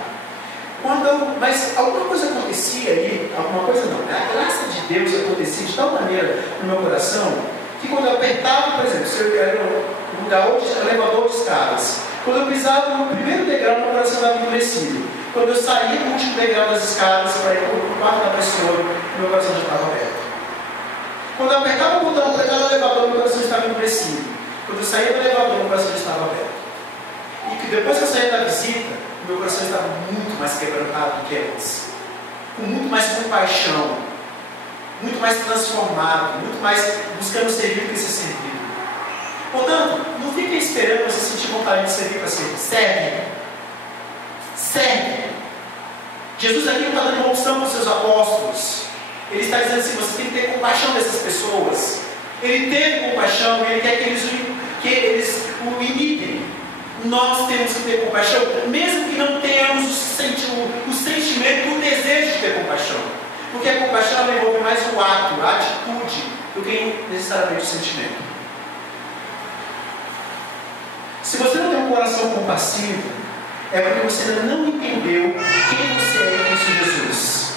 Mas alguma coisa acontecia ali, alguma coisa não, né? A graça de Deus acontecia de tal maneira no meu coração, que quando eu apertava, por exemplo, se eu era um lugar onde elevador de escadas, quando eu pisava no primeiro degrau, meu coração estava endurecido. Quando eu saía do último degrau das escadas para ir para o quarto da pessoa, meu coração já estava aberto. Quando eu apertava o botão para entrar no elevador, meu coração estava endurecido. Quando eu saía do elevador, meu coração já estava aberto. E que depois que eu saía da visita, meu coração estava muito mais quebrantado do que antes. Com muito mais compaixão, muito mais transformado, muito mais buscando servir do que ser servido. Portanto, não fique esperando você sentir vontade de servir para servir. Serve. serve. Jesus aqui não está dando uma opção para os seus apóstolos. Ele está dizendo assim: você tem que ter compaixão dessas pessoas. Ele teve compaixão e ele quer que eles o imitem. Nós temos que ter compaixão, mesmo que não tenhamos o sentimento, o desejo de ter compaixão. Porque a compaixão envolve mais o ato, a atitude, do que necessariamente o sentimento. Se você não tem um coração compassivo, é porque você ainda não entendeu quem você é em Cristo Jesus.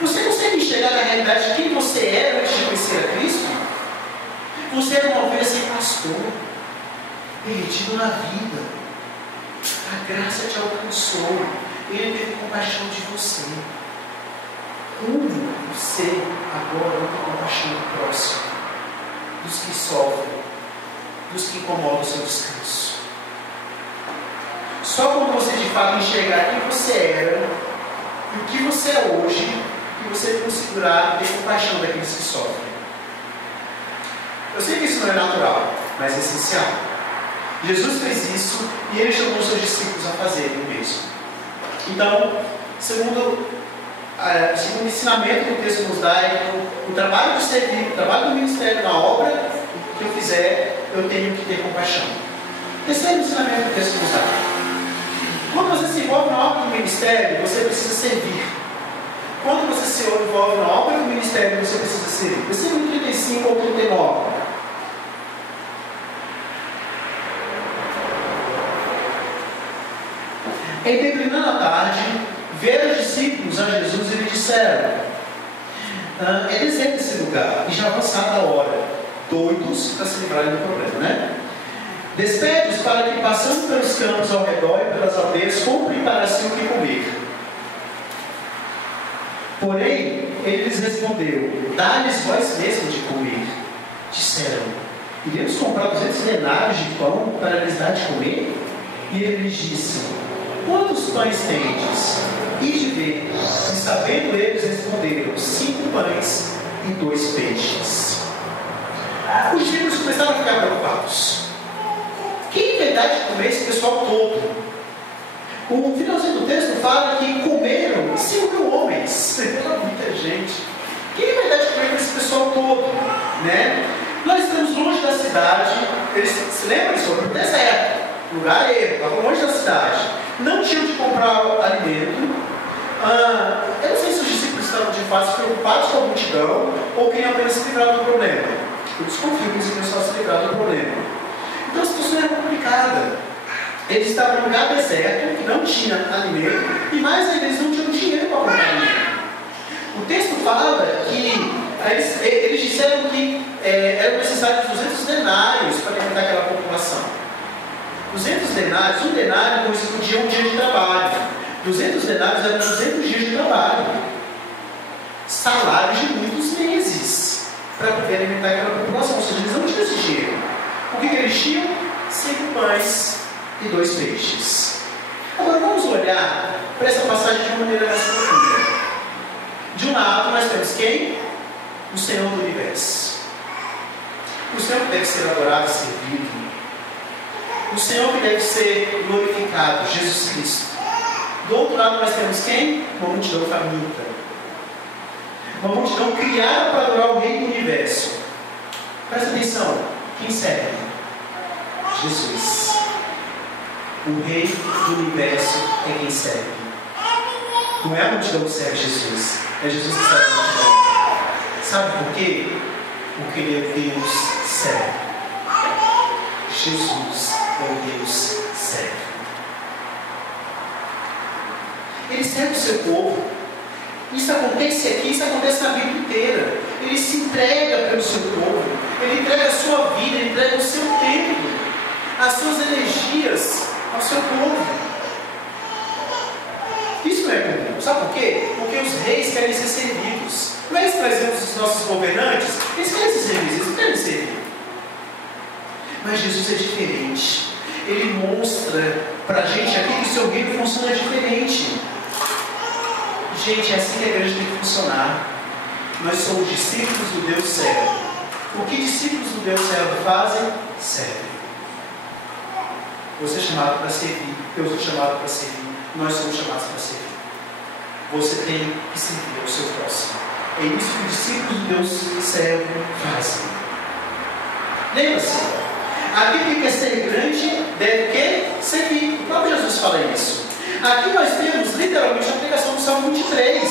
Você consegue enxergar na realidade de quem você era antes de conhecer a Cristo? Você era uma ovelha sem pastor, perdido na vida. A graça te alcançou. Ele teve compaixão de você. Como você agora não tem compaixão do próximo, dos que sofrem, dos que incomodam o seu descanso? Só quando você de fato enxergar quem você era e o que você é hoje, que você conseguirá ter compaixão daqueles que sofrem. Eu sei que isso não é natural, mas é essencial. Jesus fez isso e ele chamou seus discípulos a fazerem o mesmo. Então, segundo o ensinamento que o texto nos dá, é que o trabalho de servir, o trabalho do ministério, na obra que eu fizer, eu tenho que ter compaixão. Terceiro ensinamento que o texto nos dá: quando você se envolve na obra do ministério, você precisa servir. Quando você se envolve na obra do ministério, você precisa servir. Versículo 35 ou 39. Em declinando a tarde, veio os discípulos a Jesus e lhe disseram: é deserto esse lugar, e já avançada a hora, doidos para se livrarem do problema, né? Despede-os para que, passando pelos campos ao redor e pelas aldeias, comprem para si o que comer. Porém, ele lhes respondeu: dá-lhes vós mesmo de comer. Disseram: iremos comprar 200 denários de pão para lhes dar de comer? E ele lhes disse: quantos pães tendes? Ide ver. E sabendo eles, responderam: 5 pães e 2 peixes. Os discípulos começaram a ficar preocupados. Quem é verdade de comer esse pessoal todo? O finalzinho do texto fala que comeram 5.000 homens. Muita gente. Quem é verdade de comer esse pessoal todo? Né? Nós estamos longe da cidade. Eles se lembram disso? Nessa época, lugar estava longe da cidade. Não tinham de comprar alimento. Eu não sei se os discípulos estavam de fato preocupados com a multidão ou queriam apenas se livrar do problema. Eu desconfio que eles queriam só se livrar do problema. Então a situação era complicada. Eles estavam em um lugar deserto, que não tinha alimento, e mais ainda, eles não tinham dinheiro para comprar alimento. O texto fala que eles disseram que eram necessários 200 denários para alimentar aquela população. 200 denários, um denário correspondia a um dia de trabalho. 200 denários eram 200 dias de trabalho. Salários de muitos meses para poder alimentar aquela população. Ou seja, eles não tinham esse dinheiro. O que eles tinham? 5 pães e 2 peixes. Agora vamos olhar para essa passagem de uma maneira mais profunda. De um lado nós temos quem? O Senhor do Universo. O Senhor que deve ser adorado e servido. O Senhor que deve ser glorificado, Jesus Cristo. Do outro lado nós temos quem? Uma multidão faminta. Uma multidão criada para adorar o Rei do Universo. Presta atenção. Quem serve? Jesus. O Rei do Universo é quem serve. Não é a multidão que serve Jesus. É Jesus que serve a multidão. Sabe por quê? Porque Ele é Deus serve. Jesus é o Deus serve. Ele serve o seu povo. Isso acontece aqui, isso acontece na Bíblia inteira. Ele se entrega pelo seu povo. Ele entrega a sua vida, ele entrega o seu tempo, as suas energias ao seu povo. Isso não é comum. Sabe por quê? Porque os reis querem ser servidos. Não é isso que nós vemos os nossos governantes? Eles querem ser servidos, eles não querem servir. Mas Jesus é diferente. Ele mostra para a gente aqui que o seu reino funciona diferente. Gente, é assim que a igreja tem que funcionar. Nós somos discípulos do Deus servo. O que discípulos do Deus servo fazem? Servem. Eu sou chamado para servir. Eu sou chamado para servir. nós somos chamados para servir. Você tem que servir ao seu próximo. É isso que os discípulos de Deus servem fazem. Lembra-se, aquele que quer ser grande deve quê? Servir. O próprio Jesus fala isso. Aqui nós temos literalmente a aplicação do Salmo 23.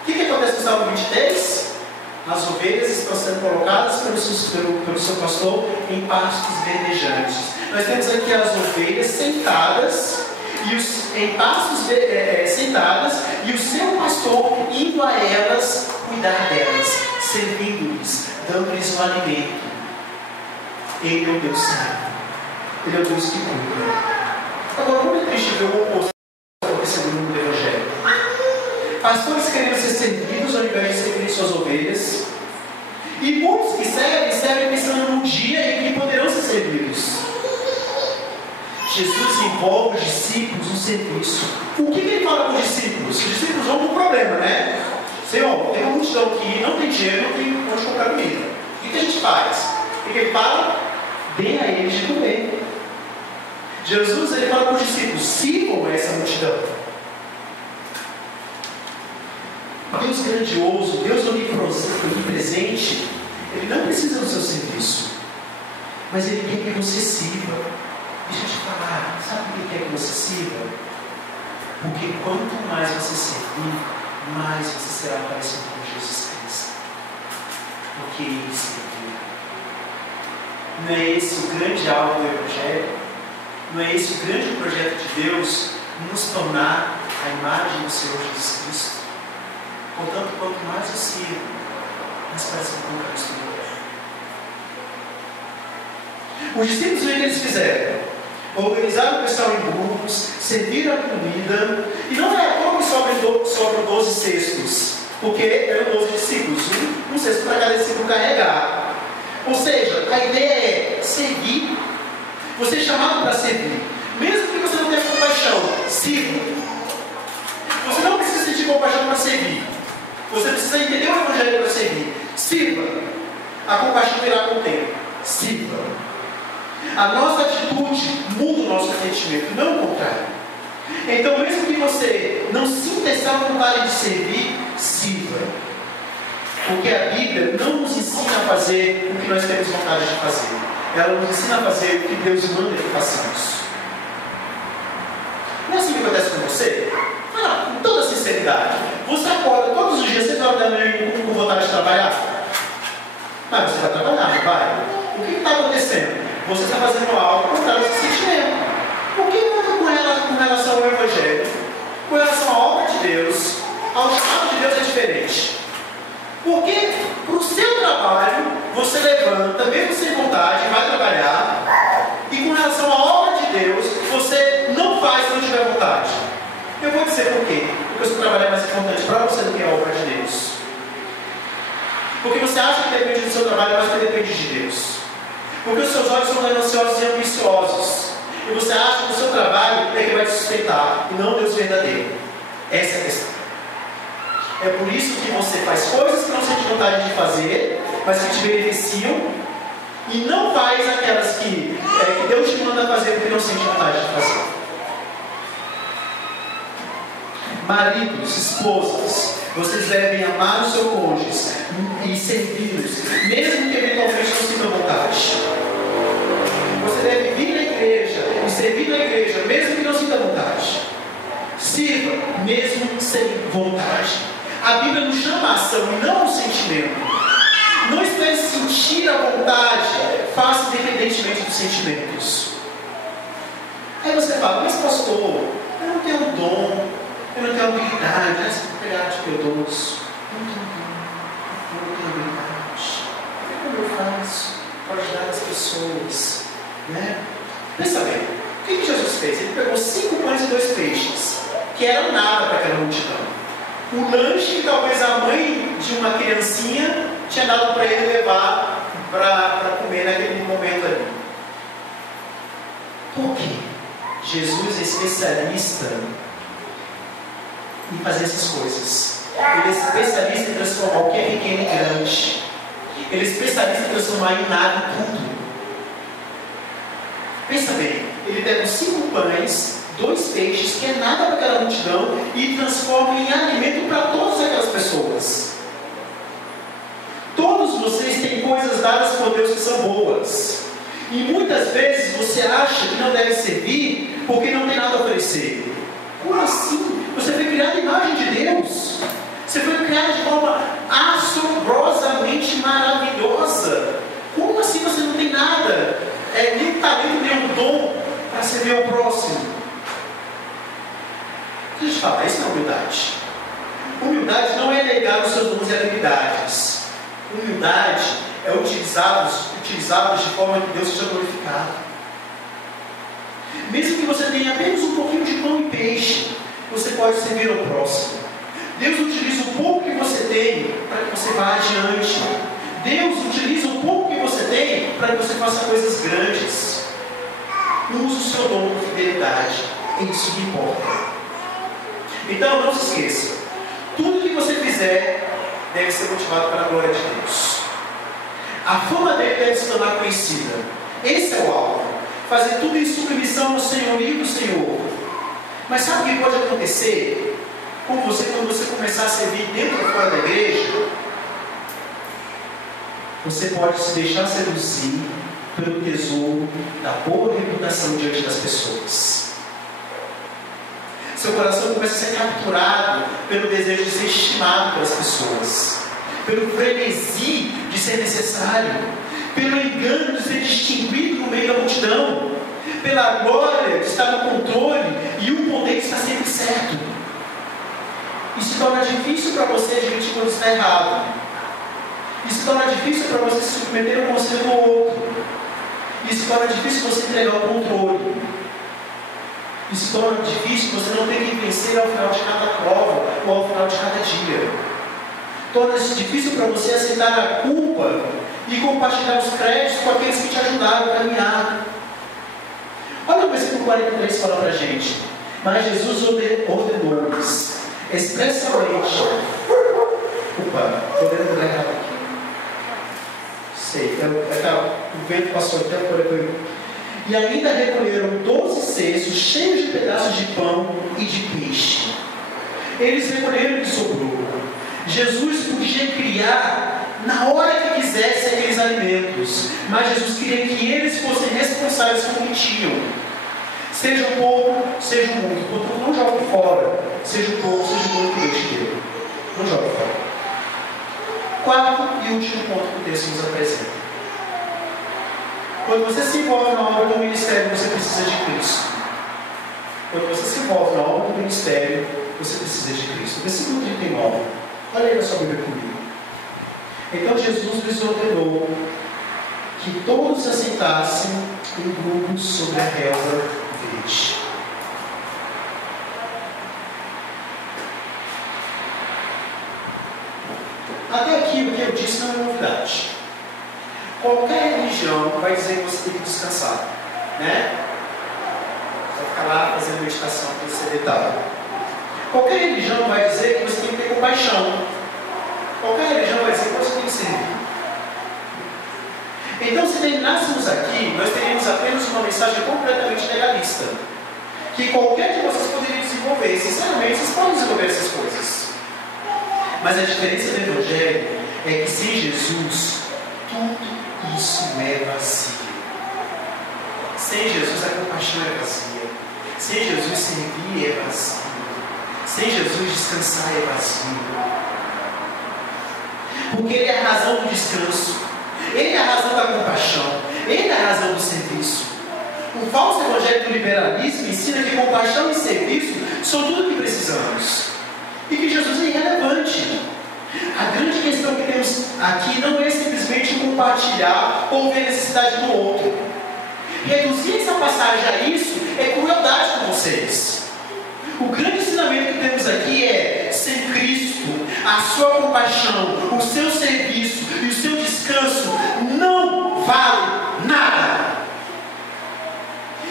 O que acontece no Salmo 23? As ovelhas estão sendo colocadas pelo seu pastor em pastos verdejantes. Nós temos aqui as ovelhas sentadas em pastos sentadas, e o seu pastor indo a elas cuidar delas, servindo-lhes, dando-lhes o alimento. Ele é o Deus sábio. Ele é o Deus que cuida. Agora, como é triste ver o oposto acontecendo no mundo do Evangelho? Pastores querendo ser servidos ao invés de servir suas ovelhas. E muitos que servem pensando num dia em que poderão ser servidos. Jesus envolve os discípulos no serviço. O que ele fala com os discípulos? Os discípulos vão com um problema, né? Senhor, tem uma multidão aqui, não tem dinheiro, não tem onde comprar comida. O que a gente faz? O que ele fala? Dê a eles de comer. Jesus, ele fala com os discípulos: sirvam essa multidão. Deus grandioso, Deus onipresente, ele não precisa do seu serviço, mas ele quer que você sirva. Deixa eu te falar, sabe por que ele quer que você sirva? Porque quanto mais você servir, mais você será parecido com Jesus Cristo. Porque ele serviu. Não é esse o grande alvo do Evangelho? Não é esse o grande projeto de Deus? Nos tornar a imagem do Senhor Jesus Cristo. Portanto, quanto mais eu sirvo, mais parecido com Cristo eu é. Os discípulos, o que eles fizeram? Organizaram o pessoal em grupos, serviram a comida, e não é à toa que sobram 12 cestos, porque eram 12 discípulos, um cesto para cada discípulo carregar. Ou seja, a ideia é servir. Você é chamado para servir, mesmo que você não tenha compaixão, sirva. Você não precisa sentir compaixão para servir, você precisa entender o Evangelho para servir. Sirva. A compaixão virá com o tempo. Sirva. A nossa atitude muda o nosso sentimento, não o contrário. Então, mesmo que você não sinta essa vontade de servir, sirva. Porque a Bíblia não nos ensina a fazer o que nós temos vontade de fazer. Ela nos ensina a fazer o que Deus manda que façamos. Não é assim que acontece com você? Fala com toda sinceridade. Você acorda todos os dias, você está com vontade de trabalhar? Mas você vai trabalhar, não vai? O que está acontecendo? Você está fazendo algo contrário ao seu sentimento. O que com relação ao Evangelho? Com relação à obra de Deus, ao chamado de Deus é diferente. Porque para o seu trabalho, você levanta, mesmo sem vontade, vai trabalhar. E com relação à obra de Deus, você não faz se não tiver vontade. Eu vou dizer por quê. Porque o seu trabalho é mais importante para você do que a obra de Deus. Porque você acha que depende do seu trabalho, mas que depende de Deus. Porque os seus olhos são gananciosos e ambiciosos. E você acha que o seu trabalho é que vai te sustentar, e não Deus verdadeiro. Essa é a questão. É por isso que você faz coisas que não sente vontade de fazer, mas que te beneficiam, e não faz aquelas que Deus te manda fazer porque não sente vontade de fazer. Maridos, esposas, vocês devem amar os seus cônjuges e servi-los, mesmo que eventualmente não sintam vontade. Você deve vir na igreja e servir na igreja, mesmo que não sinta vontade. Sirva, mesmo sem vontade. A Bíblia nos chama a ação e não ao sentimento. Não espere sentir a vontade, faça independentemente dos sentimentos. Aí você fala: mas pastor, eu não tenho dom, eu não tenho habilidade, essa propriedade que eu dou. Eu não tenho habilidade. Como eu faço para ajudar as pessoas? Né? Pensa bem, o que Jesus fez? Ele pegou 5 pães e 2 peixes, que eram nada para aquela multidão. O lanche que talvez a mãe de uma criancinha tinha dado para ele levar para comer naquele momento ali. Por quê? Jesus é especialista em fazer essas coisas. Ele é especialista em transformar o que é pequeno em grande. Ele é especialista em transformar em nada tudo. Pensa bem, ele pega os 5 pães, 2 peixes, que é nada para aquela multidão, e transforma em alimento para todas aquelas pessoas. Todos vocês têm coisas dadas por Deus que são boas. E muitas vezes você acha que não deve servir porque não tem nada a oferecer. Como assim? Você foi criado à imagem de Deus. Você foi criado de forma assombrosamente maravilhosa. Como assim você não tem nada? Nem talento, nem um dom para servir ao próximo. Deixa eu te falar, isso não é humildade. Humildade não é negar os seus dons e habilidades. Humildade é utilizá-los de forma que Deus seja glorificado. Mesmo que você tenha apenas um pouquinho de pão e peixe, você pode servir ao próximo. Deus utiliza o pouco que você tem para que você vá adiante. Deus utiliza o pouco que você tem para que você faça coisas grandes. Use o seu dom com fidelidade. É isso que importa. Então não se esqueça. Tudo que você fizer deve ser motivado para a glória de Deus. A fama dele deve se tornar conhecida. Esse é o alvo. Fazer tudo em submissão ao senhorio do Senhor. Mas sabe o que pode acontecer com você quando você começar a servir dentro ou fora da igreja? Você pode se deixar seduzir pelo tesouro da boa reputação diante das pessoas. Seu coração começa a ser capturado pelo desejo de ser estimado pelas pessoas, pelo frenesi de ser necessário, pelo engano de ser distinguido no meio da multidão, pela glória de estar no controle e o poder de estar sempre certo. E se torna difícil para você admitir quando está errado. E se torna difícil para você se submeter a um conselho do outro. E se torna difícil você entregar o controle. E se torna difícil você não ter que vencer ao final de cada prova ou ao final de cada dia. Torna-se difícil para você aceitar a culpa e compartilhar os créditos com aqueles que te ajudaram a caminhar. Olha o versículo 43 fala para a gente. Mas Jesus ordenou-lhes expressamente. Opa, estou lendo errado aqui. Sei, o vento passou até por aqui. E ainda recolheram 12 cestos cheios de pedaços de pão e de peixe. Eles recolheram o que sobrou. Jesus podia criar na hora que quisesse aqueles alimentos, mas Jesus queria que eles fossem responsáveis com o que tinham. Seja um pouco, seja muito. Portanto, não jogue fora. Seja um pouco, seja muito que Deus te deu. Não jogue fora. Quarto e último ponto que o texto nos apresenta. Quando você se envolve na obra do ministério, você precisa de Cristo. Quando você se envolve na obra do ministério, você precisa de Cristo. Versículo 39. Olha aí na sua Bíblia comigo. Então Jesus lhes ordenou que todos se assentassem em grupos sobre a relva verde. Até aqui o que eu disse não é novidade. Qualquer religião vai dizer que você tem que descansar, né? Você vai ficar lá fazendo meditação para ser detalhe. Qualquer religião vai dizer que você tem que ter compaixão. Qualquer religião vai dizer que você tem que servir. Então, se terminássemos aqui, nós teríamos apenas uma mensagem completamente legalista, que qualquer de vocês poderia desenvolver. Sinceramente, vocês podem desenvolver essas coisas. Mas a diferença do Evangelho é que sem Jesus, tudo isso é vazio. Sem Jesus, a compaixão é vazia. Sem Jesus, servir é vazio. Sem Jesus, descansar é vazio. Porque Ele é a razão do descanso. Ele é a razão da compaixão. Ele é a razão do serviço. O falso evangelho do liberalismo ensina que compaixão e serviço são tudo o que precisamos. E que Jesus é irrelevante. A grande questão que temos aqui não é simplesmente compartilhar ou ver a necessidade do outro. Reduzir essa passagem a isso é crueldade com vocês. O grande ensinamento que temos aqui é: sem Cristo, a sua compaixão, o seu serviço e o seu descanso não vale nada.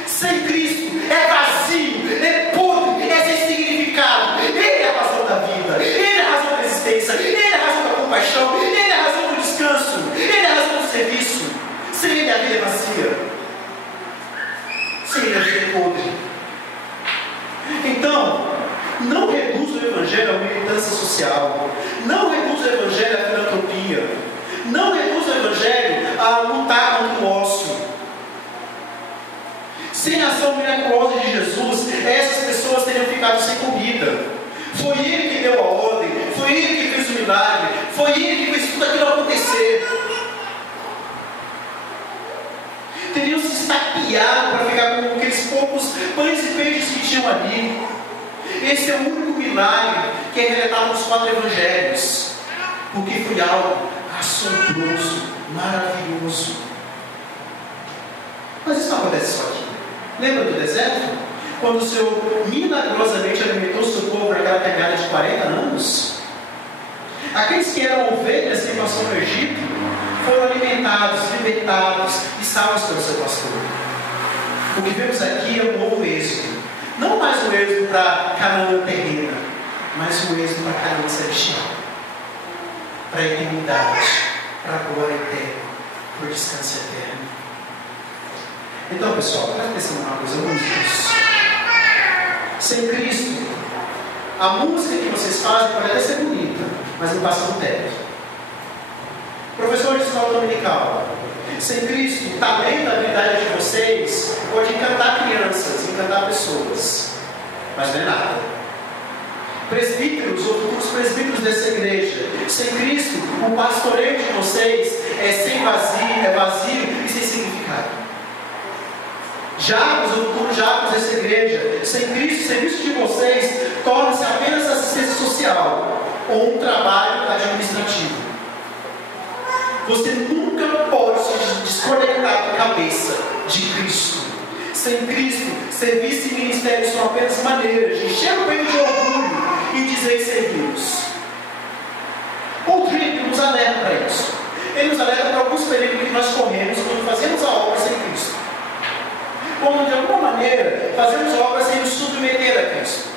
Sem Cristo é vazio, é podre, é sem significado. Ele é a razão da vida, Ele é a razão da existência, Ele é a razão da compaixão, Ele é a razão do descanso, Ele é a razão do serviço. Sem Ele a vida é vazia. Sem Ele a vida é podre. Então, não reduz o Evangelho à militância social. Não reduz o Evangelho à filantropia. Não reduz o Evangelho a lutar contra o ócio. Sem a ação miraculosa de Jesus, essas pessoas teriam ficado sem comida. Foi Ele que deu a ordem. Foi Ele que fez o milagre. Foi Ele que fez tudo aquilo acontecer. Teriam se estapeado para ficar com aqueles poucos pães e peixes que tinham ali. Esse é o único milagre que é relatado nos 4 evangelhos. Porque foi algo assombroso, maravilhoso. Mas isso não acontece só aqui. Lembra do deserto? Quando o Senhor milagrosamente alimentou o seu povo naquela caminhada de 40 anos? Aqueles que eram ovelhas em relação ao Egito foram alimentados, libertados e salvos pelo seu pastor. O que vemos aqui é um novo êxodo. Não mais um êxodo para Canaã terrena, mas um êxodo para Canaã celestial. Para a eternidade, para a glória eterna, para o descanso eterno. Então, pessoal, presta atenção numa coisa, músicos. Sem Cristo, a música que vocês fazem pode até ser bonita, mas não passa no teto. Professor de escola dominical, sem Cristo, o talento, a habilidade de vocês pode encantar crianças, encantar pessoas, mas não é nada. Presbíteros, ou futuros presbíteros dessa igreja, sem Cristo, o pastoreio de vocês é vazio e sem significado. Diáconos ou futuros diáconos dessa igreja, sem Cristo, o serviço de vocês torna-se apenas assistência social ou um trabalho administrativo. Você nunca pode se desconectar da cabeça de Cristo. Sem Cristo, serviço e ministério são apenas maneiras de encher o peito de orgulho e dizer que servimos. O Tripp nos alerta para isso. Ele nos alerta para alguns perigos que nós corremos quando fazemos a obra sem Cristo. Quando de alguma maneira fazemos a obra sem nos submeter a Cristo.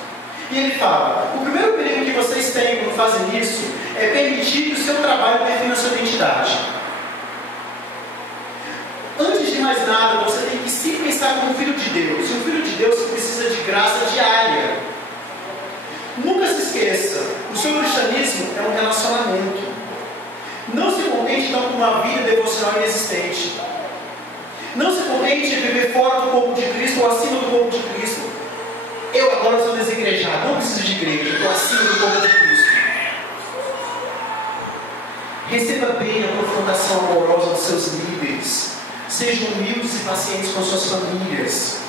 E ele fala: o primeiro perigo que vocês têm quando fazem isso é permitir que o seu trabalho defina a sua identidade. Antes de mais nada, você tem que se pensar como filho de Deus. E o filho de Deus precisa de graça diária. Nunca se esqueça, o seu cristianismo é um relacionamento. Não se contente então com uma vida devocional inexistente. Não se contente de viver fora do corpo de Cristo ou acima do corpo de Cristo. Eu agora sou desigrejado, não preciso de igreja, estou acima do corpo de Cristo. Receba bem a confrontação amorosa dos seus líderes. Sejam humildes e pacientes com suas famílias.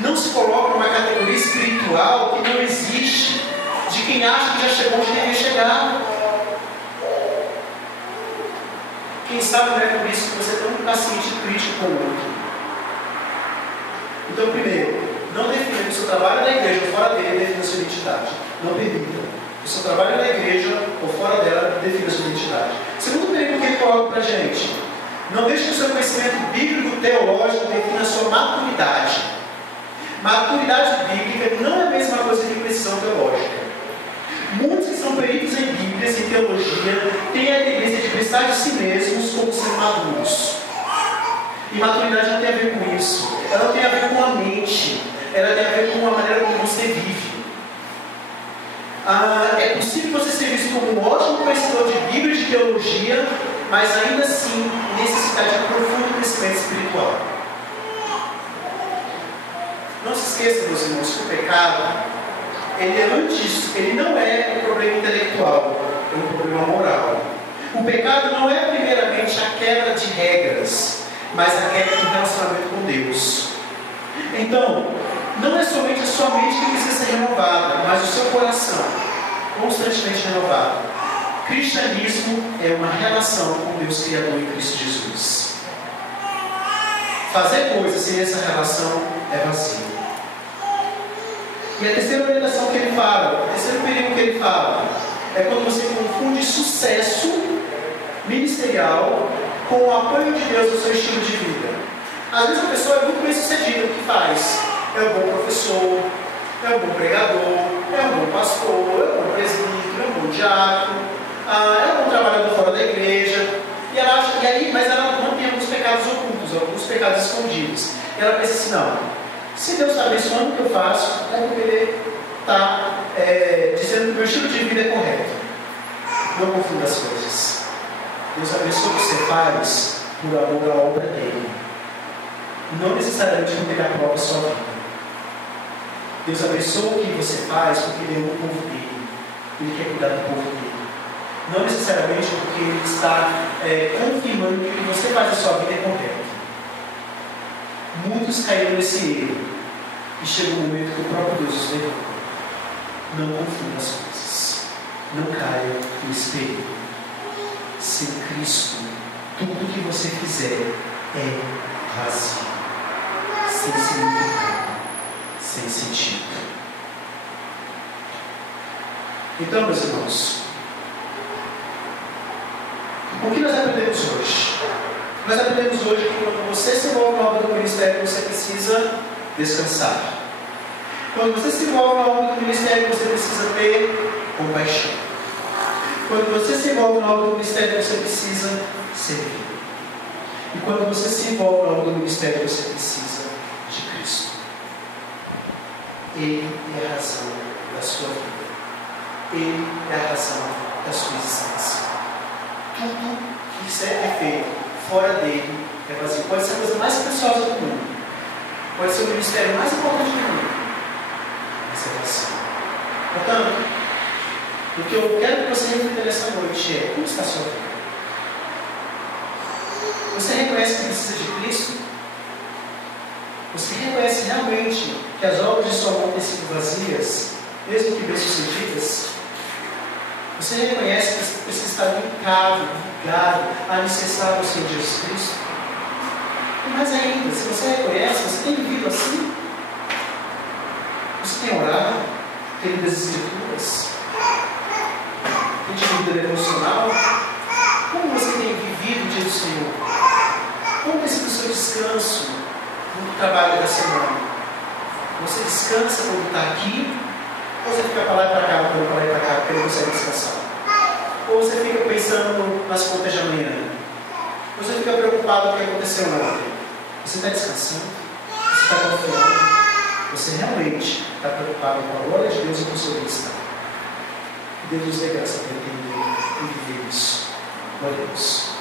Não se coloque numa categoria espiritual que não existe, de quem acha que já chegou onde deve chegar. Quem sabe não é por isso que você é tão paciente e crítico com o outro. Então, primeiro, não defina que o seu trabalho na igreja ou fora dele defina a sua identidade. Não permita. O seu trabalho na igreja ou fora dela defina a sua identidade. Segundo perigo que ele coloca para a gente: não deixe que o seu conhecimento bíblico teológico defina a sua maturidade. Maturidade bíblica não é a mesma coisa que precisão teológica. Muitos que são peritos em Bíblias e teologia têm a tendência de pensar de si mesmos como sendo maduros. E maturidade não tem a ver com isso. Ela não tem a ver com a mente. Ela tem a ver com a maneira como você vive. É possível você ser visto como um ótimo conhecedor de Bíblia e de teologia, mas ainda assim necessitar de um profundo crescimento espiritual. Não se esqueça, meus irmãos, que o pecado, ele não é um problema intelectual, é um problema moral. O pecado não é primeiramente a quebra de regras, mas a quebra do relacionamento com Deus. Então, não é somente a sua mente que precisa ser renovada, mas o seu coração, constantemente renovado. Cristianismo é uma relação com Deus Criador em Cristo Jesus. Fazer coisas sem essa relação é vazio. E a terceira orientação que ele fala, o terceiro perigo que ele fala, é quando você confunde sucesso ministerial com o apoio de Deus no seu estilo de vida. Às vezes a pessoa é muito bem sucedida no que faz. É um bom professor, é um bom pregador, é um bom pastor, é um bom presbítero, é um bom diácono, é um bom trabalhador fora da igreja. Mas ela não tem alguns pecados ocultos, alguns pecados escondidos. E ela pensa assim: não, se Deus está abençoando o que eu faço, é porque está dizendo que o meu estilo de vida é correto. Não confunda as coisas. Deus abençoa o que você faz por amor à obra dele. Não necessariamente porque ele aprova a sua vida. Deus abençoa o que você faz porque ele ama o povo dele. Ele quer cuidar do povo dele. Não necessariamente porque ele está confirmando que o que você faz na sua vida é correto. Muitos caíram nesse erro. E chega um momento que o próprio Deus os levou. Não confunda as coisas. Não caia no espelho. Sem Cristo, tudo que você fizer é vazio. Sem significado. Sem sentido. Então, meus irmãos, o que nós aprendemos hoje? Nós aprendemos hoje que quando você se envolve na obra do ministério, você precisa descansar. Quando você se envolve na obra do ministério, você precisa ter compaixão. Quando você se envolve na obra do ministério, você precisa servir. E quando você se envolve na obra do ministério, você precisa de Cristo. Ele é a razão da sua vida. Ele é a razão da sua existência. Tudo que é feito fora dele é vazio. Pode ser a coisa mais preciosa do mundo. Pode ser o ministério mais importante do mundo. Mas é vazio. Portanto, o que eu quero que você reflita nessa noite é: como está a sua vida? Você reconhece que precisa de Cristo? Você reconhece realmente que as obras de sua mão têm sido vazias, mesmo que bem-sucedidas? Você reconhece que você precisa estar ligado, alicerçado ao Senhor Jesus Cristo? E mais ainda, se você reconhece, você tem vivido assim? Você tem orado? Tem lido as Escrituras? Tem tido vida devocional? Como você tem vivido o dia do Senhor? Como tem sido o seu descanso no trabalho da semana? Você descansa quando está aqui? Ou você fica para lá e para cá, para lá e para cá, porque não consegue descansar? Ou você fica pensando nas contas de amanhã? Ou você fica preocupado com o que aconteceu ontem? Você está descansando? Você está confiando? Você realmente está preocupado com a glória de Deus e com o seu bem-estar? Que Deus nos dê graça para entender e viver isso. Glória a Deus.